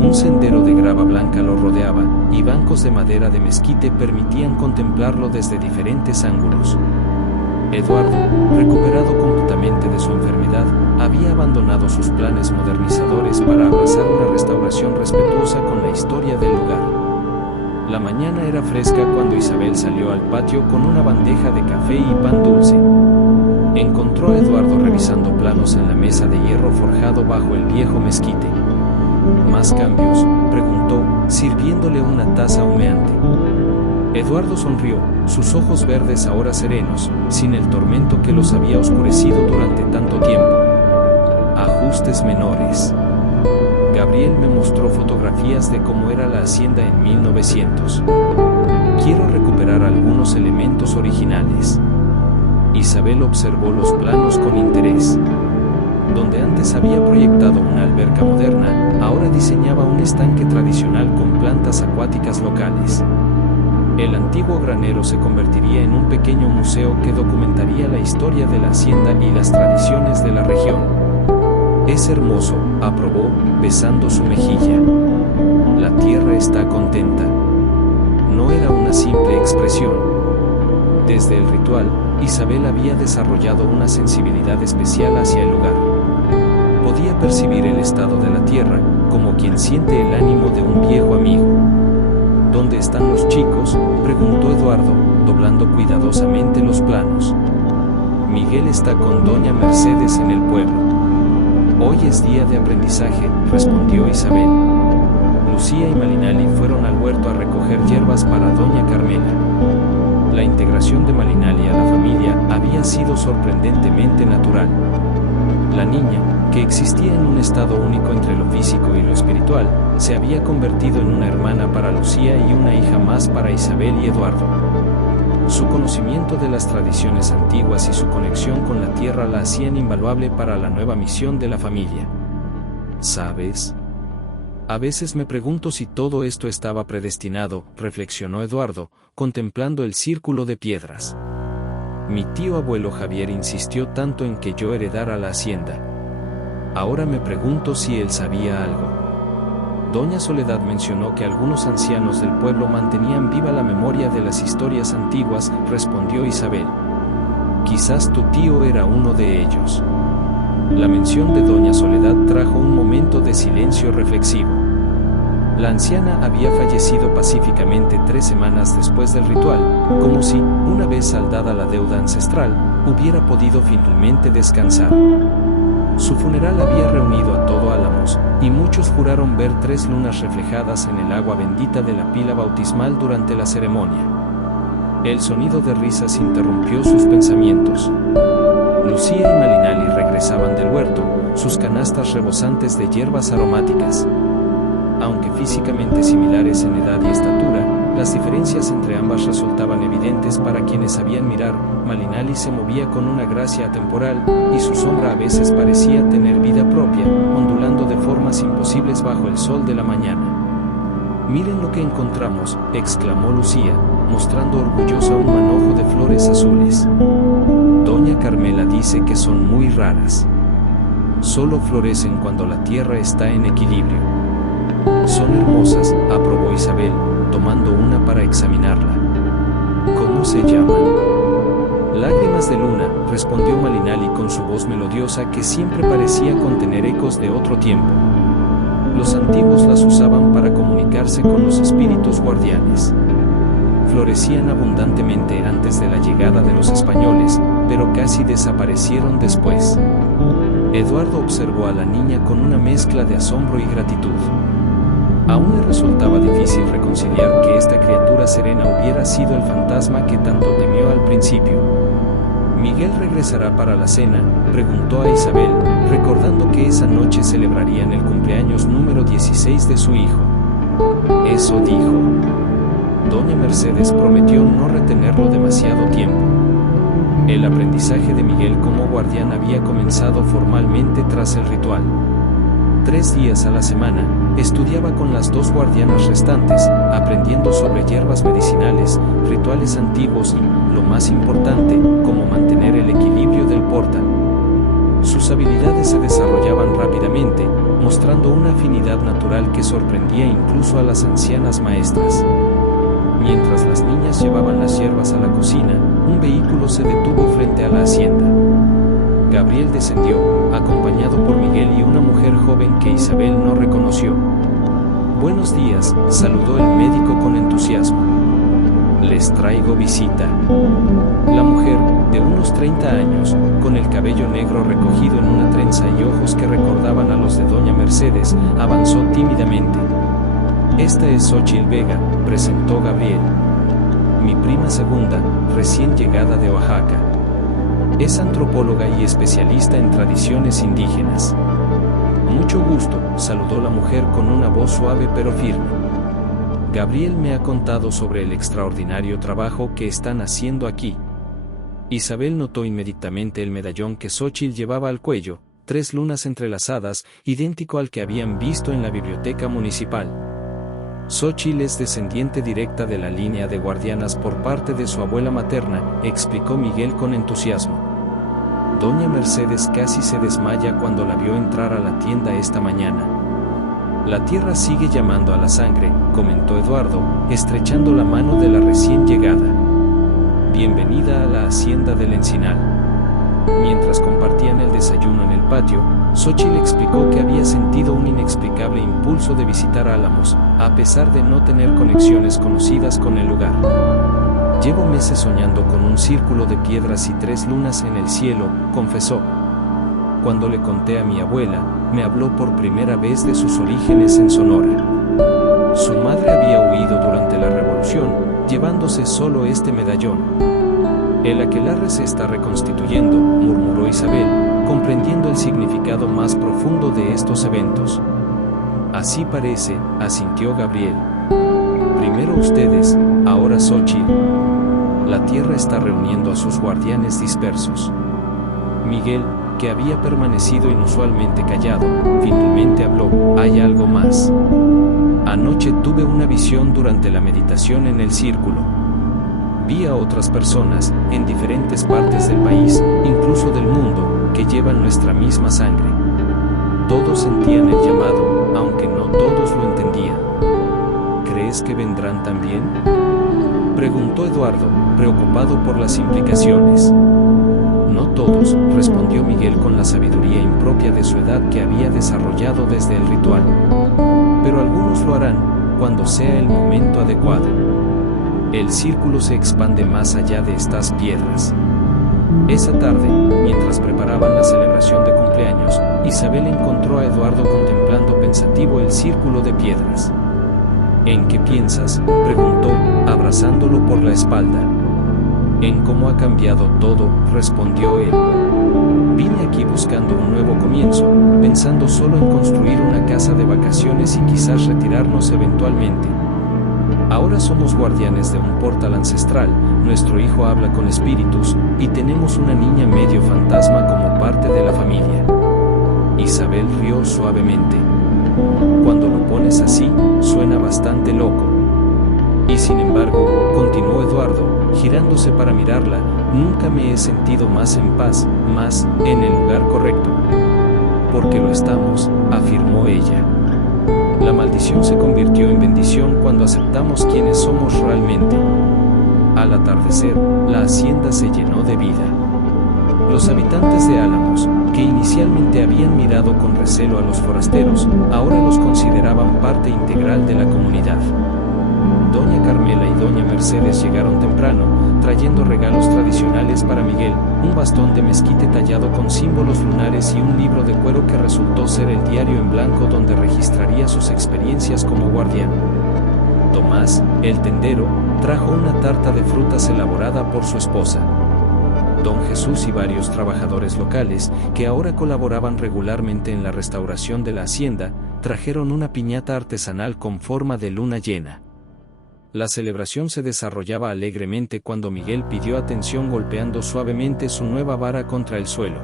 Un sendero de grava blanca lo rodeaba, y bancos de madera de mezquite permitían contemplarlo desde diferentes ángulos. Eduardo, recuperado completamente de su enfermedad, había abandonado sus planes modernizadores para abrazar una restauración respetuosa con la historia del lugar. La mañana era fresca cuando Isabel salió al patio con una bandeja de café y pan dulce. Encontró a Eduardo revisando planos en la mesa de hierro forjado bajo el viejo mezquite. ¿Más cambios?, preguntó, sirviéndole una taza humeante. Eduardo sonrió, sus ojos verdes ahora serenos, sin el tormento que los había oscurecido durante tanto tiempo. Ajustes menores. Gabriel me mostró fotografías de cómo era la hacienda en 1900. Quiero recuperar algunos elementos originales. Isabel observó los planos con interés. Donde antes había proyectado una alberca moderna, ahora diseñaba un estanque tradicional con plantas acuáticas locales. El antiguo granero se convertiría en un pequeño museo que documentaría la historia de la hacienda y las tradiciones de la región. Es hermoso, aprobó, besando su mejilla. La tierra está contenta. No era una simple expresión. Desde el ritual, Isabel había desarrollado una sensibilidad especial hacia el lugar. Podía percibir el estado de la tierra, como quien siente el ánimo de un viejo amigo. ¿Dónde están los chicos?, preguntó Eduardo, doblando cuidadosamente los planos. Miguel está con doña Mercedes en el pueblo. Hoy es día de aprendizaje, respondió Isabel. Lucía y Malinali fueron al huerto a recoger hierbas para doña Carmela. La integración de Malinali a la familia había sido sorprendentemente natural. La niña, que existía en un estado único entre lo físico y lo espiritual, se había convertido en una hermana para Lucía y una hija más para Isabel y Eduardo. Su conocimiento de las tradiciones antiguas y su conexión con la tierra la hacían invaluable para la nueva misión de la familia. ¿Sabes? A veces me pregunto si todo esto estaba predestinado, reflexionó Eduardo, contemplando el círculo de piedras. Mi tío abuelo Javier insistió tanto en que yo heredara la hacienda. Ahora me pregunto si él sabía algo. Doña Soledad mencionó que algunos ancianos del pueblo mantenían viva la memoria de las historias antiguas, respondió Isabel. Quizás tu tío era uno de ellos. La mención de Doña Soledad trajo un momento de silencio reflexivo. La anciana había fallecido pacíficamente 3 semanas después del ritual, como si, una vez saldada la deuda ancestral, hubiera podido finalmente descansar. Su funeral había reunido a todo Álamos, y muchos juraron ver 3 lunas reflejadas en el agua bendita de la pila bautismal durante la ceremonia. El sonido de risas interrumpió sus pensamientos. Lucía y Malinali regresaban del huerto, sus canastas rebosantes de hierbas aromáticas. Aunque físicamente similares en edad y estatura, las diferencias entre ambas resultaban evidentes para quienes sabían mirar. Malinali se movía con una gracia atemporal, y su sombra a veces parecía tener vida propia, ondulando de formas imposibles bajo el sol de la mañana. «Miren lo que encontramos», exclamó Lucía, mostrando orgullosa un manojo de flores azules. Doña Carmela dice que son muy raras. Solo florecen cuando la tierra está en equilibrio. Son hermosas, aprobó Isabel, tomando una para examinarla. ¿Cómo se llaman? Lágrimas de luna, respondió Malinali con su voz melodiosa que siempre parecía contener ecos de otro tiempo. Los antiguos las usaban para comunicarse con los espíritus guardianes. Florecían abundantemente antes de la llegada de los españoles, pero casi desaparecieron después. Eduardo observó a la niña con una mezcla de asombro y gratitud. Aún le resultaba difícil reconciliar que esta criatura serena hubiera sido el fantasma que tanto temió al principio. ¿Miguel regresará para la cena?, preguntó a Isabel, recordando que esa noche celebrarían el cumpleaños número 16 de su hijo. Eso dijo. Doña Mercedes prometió no retenerlo demasiado tiempo. El aprendizaje de Miguel como guardián había comenzado formalmente tras el ritual. 3 días a la semana, estudiaba con las 2 guardianas restantes, aprendiendo sobre hierbas medicinales, rituales antiguos y, lo más importante, cómo mantener el equilibrio del portal. Sus habilidades se desarrollaban rápidamente, mostrando una afinidad natural que sorprendía incluso a las ancianas maestras. Mientras las niñas llevaban las hierbas a la cocina, un vehículo se detuvo frente a la hacienda. Gabriel descendió, acompañado por Miguel y una mujer joven que Isabel no reconoció. «Buenos días», saludó el médico con entusiasmo. «Les traigo visita». La mujer, de unos 30 años, con el cabello negro recogido en una trenza y ojos que recordaban a los de doña Mercedes, avanzó tímidamente. «Esta es Xóchitl Vega», presentó Gabriel. «Mi prima segunda, recién llegada de Oaxaca. Es antropóloga y especialista en tradiciones indígenas. Mucho gusto, saludó la mujer con una voz suave pero firme. Gabriel me ha contado sobre el extraordinario trabajo que están haciendo aquí. Isabel notó inmediatamente el medallón que Xóchitl llevaba al cuello, 3 lunas entrelazadas, idéntico al que habían visto en la biblioteca municipal. Xóchitl es descendiente directa de la línea de guardianas por parte de su abuela materna, explicó Miguel con entusiasmo. Doña Mercedes casi se desmaya cuando la vio entrar a la tienda esta mañana. La tierra sigue llamando a la sangre, comentó Eduardo, estrechando la mano de la recién llegada. Bienvenida a la hacienda del Encinal. Mientras compartían el desayuno en el patio, Xóchitl explicó que había sentido un inexplicable impulso de visitar Álamos, a pesar de no tener conexiones conocidas con el lugar. Llevo meses soñando con un círculo de piedras y 3 lunas en el cielo, confesó. Cuando le conté a mi abuela, me habló por primera vez de sus orígenes en Sonora. Su madre había huido durante la revolución, llevándose solo este medallón. El aquelarre se está reconstituyendo, murmuró Isabel, comprendiendo el significado más profundo de estos eventos. Así parece, asintió Gabriel. Primero ustedes, ahora Xóchitl. La tierra está reuniendo a sus guardianes dispersos. Miguel, que había permanecido inusualmente callado, finalmente habló. Hay algo más. Anoche tuve una visión durante la meditación en el círculo. Vi a otras personas, en diferentes partes del país, incluso del mundo, que llevan nuestra misma sangre. Todos sentían el llamado, aunque no todos lo entendían. ¿Crees que vendrán también?, preguntó Eduardo, preocupado por las implicaciones. No todos, respondió Miguel con la sabiduría impropia de su edad que había desarrollado desde el ritual. Pero algunos lo harán, cuando sea el momento adecuado. El círculo se expande más allá de estas piedras. Esa tarde, mientras preparaban la celebración de cumpleaños, Isabel encontró a Eduardo contemplando pensativo el círculo de piedras. ¿En qué piensas?, preguntó, abrazándolo por la espalda. En cómo ha cambiado todo, respondió él. Vine aquí buscando un nuevo comienzo, pensando solo en construir una casa de vacaciones y quizás retirarnos eventualmente. Ahora somos guardianes de un portal ancestral, nuestro hijo habla con espíritus, y tenemos una niña medio fantasma como parte de la familia. Isabel rió suavemente. Cuando lo pones así, suena bastante loco. Y sin embargo, continuó Eduardo, girándose para mirarla, nunca me he sentido más en paz, más en el lugar correcto. Porque lo estamos, afirmó ella. La maldición se convirtió en bendición cuando aceptamos quiénes somos realmente. Al atardecer, la hacienda se llenó de vida. Los habitantes de Álamos, que inicialmente habían mirado con recelo a los forasteros, ahora los consideraban parte integral de la comunidad. Doña Carmela y Doña Mercedes llegaron temprano, trayendo regalos tradicionales para Miguel, un bastón de mezquite tallado con símbolos lunares y un libro de cuero que resultó ser el diario en blanco donde registraría sus experiencias como guardián. Tomás, el tendero, trajo una tarta de frutas elaborada por su esposa. Don Jesús y varios trabajadores locales, que ahora colaboraban regularmente en la restauración de la hacienda, trajeron una piñata artesanal con forma de luna llena. La celebración se desarrollaba alegremente cuando Miguel pidió atención golpeando suavemente su nueva vara contra el suelo.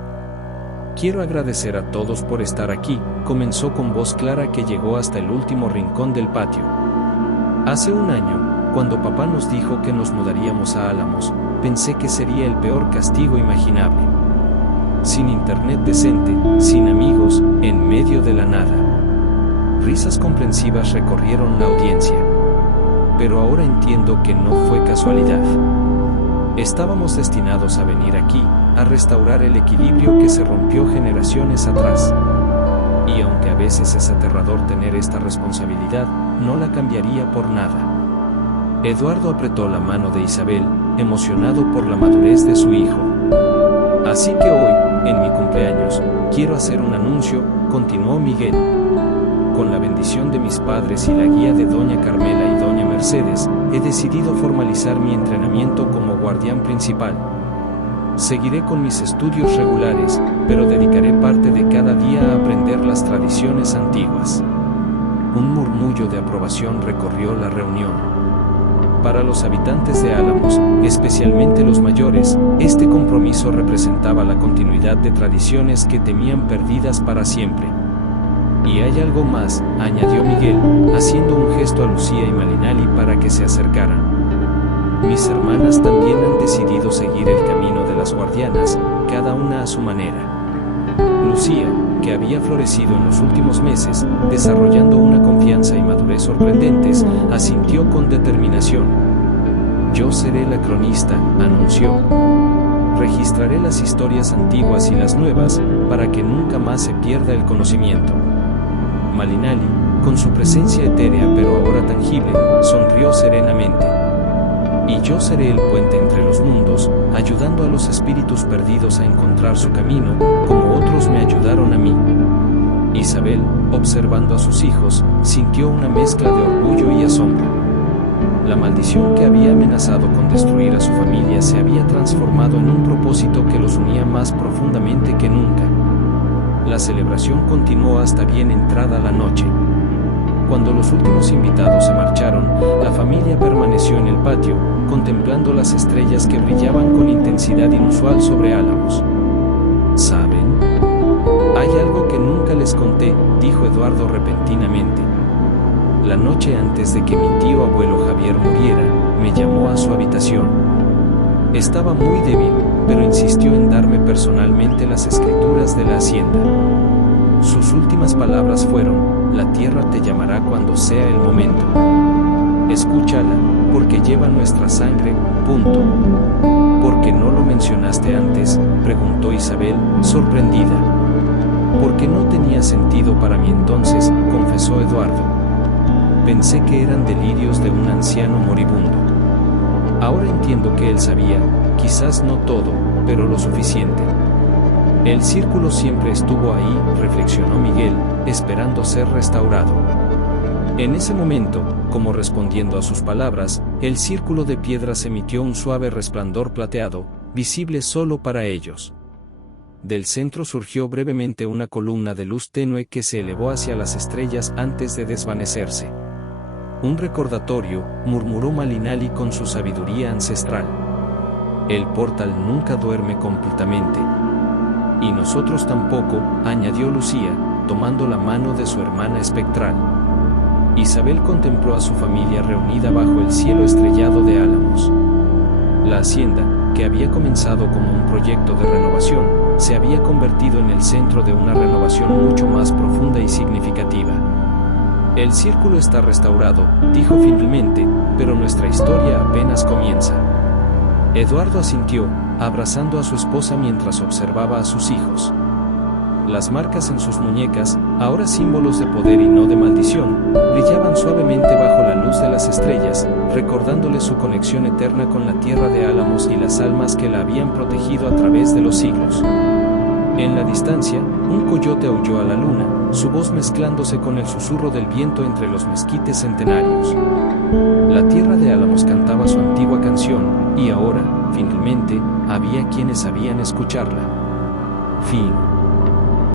Quiero agradecer a todos por estar aquí, comenzó con voz clara que llegó hasta el último rincón del patio. Hace un año, cuando papá nos dijo que nos mudaríamos a Álamos, pensé que sería el peor castigo imaginable. Sin internet decente, sin amigos, en medio de la nada. Risas comprensivas recorrieron la audiencia. Pero ahora entiendo que no fue casualidad. Estábamos destinados a venir aquí, a restaurar el equilibrio que se rompió generaciones atrás. Y aunque a veces es aterrador tener esta responsabilidad, no la cambiaría por nada. Eduardo apretó la mano de Isabel, emocionado por la madurez de su hijo. Así que hoy, en mi cumpleaños, quiero hacer un anuncio, continuó Miguel. Con la bendición de mis padres y la guía de Doña Carmela y Doña Mercedes, he decidido formalizar mi entrenamiento como guardián principal. Seguiré con mis estudios regulares, pero dedicaré parte de cada día a aprender las tradiciones antiguas. Un murmullo de aprobación recorrió la reunión. Para los habitantes de Álamos, especialmente los mayores, este compromiso representaba la continuidad de tradiciones que temían perdidas para siempre. Y hay algo más, añadió Miguel, haciendo un gesto a Lucía y Malinali para que se acercaran. Mis hermanas también han decidido seguir el camino de las guardianas, cada una a su manera. Lucía, que había florecido en los últimos meses, desarrollando una confianza y madurez sorprendentes, asintió con determinación. Yo seré la cronista, anunció. Registraré las historias antiguas y las nuevas, para que nunca más se pierda el conocimiento. Malinali, con su presencia etérea pero ahora tangible, sonrió serenamente. Y yo seré el puente entre los mundos, ayudando a los espíritus perdidos a encontrar su camino, como otros me ayudaron a mí. Isabel, observando a sus hijos, sintió una mezcla de orgullo y asombro. La maldición que había amenazado con destruir a su familia se había transformado en un propósito que los unía más profundamente que nunca. La celebración continuó hasta bien entrada la noche. Cuando los últimos invitados se marcharon, la familia permaneció en el patio, contemplando las estrellas que brillaban con intensidad inusual sobre Álamos. ¿Saben? Hay algo que nunca les conté, dijo Eduardo repentinamente. La noche antes de que mi tío abuelo Javier muriera, me llamó a su habitación. Estaba muy débil, pero insistió en darme personalmente las escrituras de la hacienda. Sus últimas palabras fueron: la tierra te llamará cuando sea el momento. Escúchala, porque lleva nuestra sangre, punto. ¿Por qué no lo mencionaste antes?, preguntó Isabel, sorprendida. Porque no tenía sentido para mí entonces, confesó Eduardo. Pensé que eran delirios de un anciano moribundo. Ahora entiendo que él sabía, quizás no todo, pero lo suficiente. El círculo siempre estuvo ahí, reflexionó Miguel, esperando ser restaurado. En ese momento, como respondiendo a sus palabras, el círculo de piedras emitió un suave resplandor plateado, visible solo para ellos. Del centro surgió brevemente una columna de luz tenue que se elevó hacia las estrellas antes de desvanecerse. Un recordatorio, murmuró Malinali con su sabiduría ancestral. El portal nunca duerme completamente. Y nosotros tampoco, añadió Lucía, tomando la mano de su hermana espectral. Isabel contempló a su familia reunida bajo el cielo estrellado de Álamos. La hacienda, que había comenzado como un proyecto de renovación, se había convertido en el centro de una renovación mucho más profunda y significativa. El círculo está restaurado, dijo finalmente, pero nuestra historia apenas comienza. Eduardo asintió, abrazando a su esposa mientras observaba a sus hijos. Las marcas en sus muñecas, ahora símbolos de poder y no de maldición, brillaban suavemente bajo la luz de las estrellas, recordándole su conexión eterna con la tierra de Álamos y las almas que la habían protegido a través de los siglos. En la distancia, un coyote aulló a la luna, su voz mezclándose con el susurro del viento entre los mezquites centenarios. La tierra de Álamos cantaba su antigua canción, y ahora, finalmente, había quienes sabían escucharla. Fin.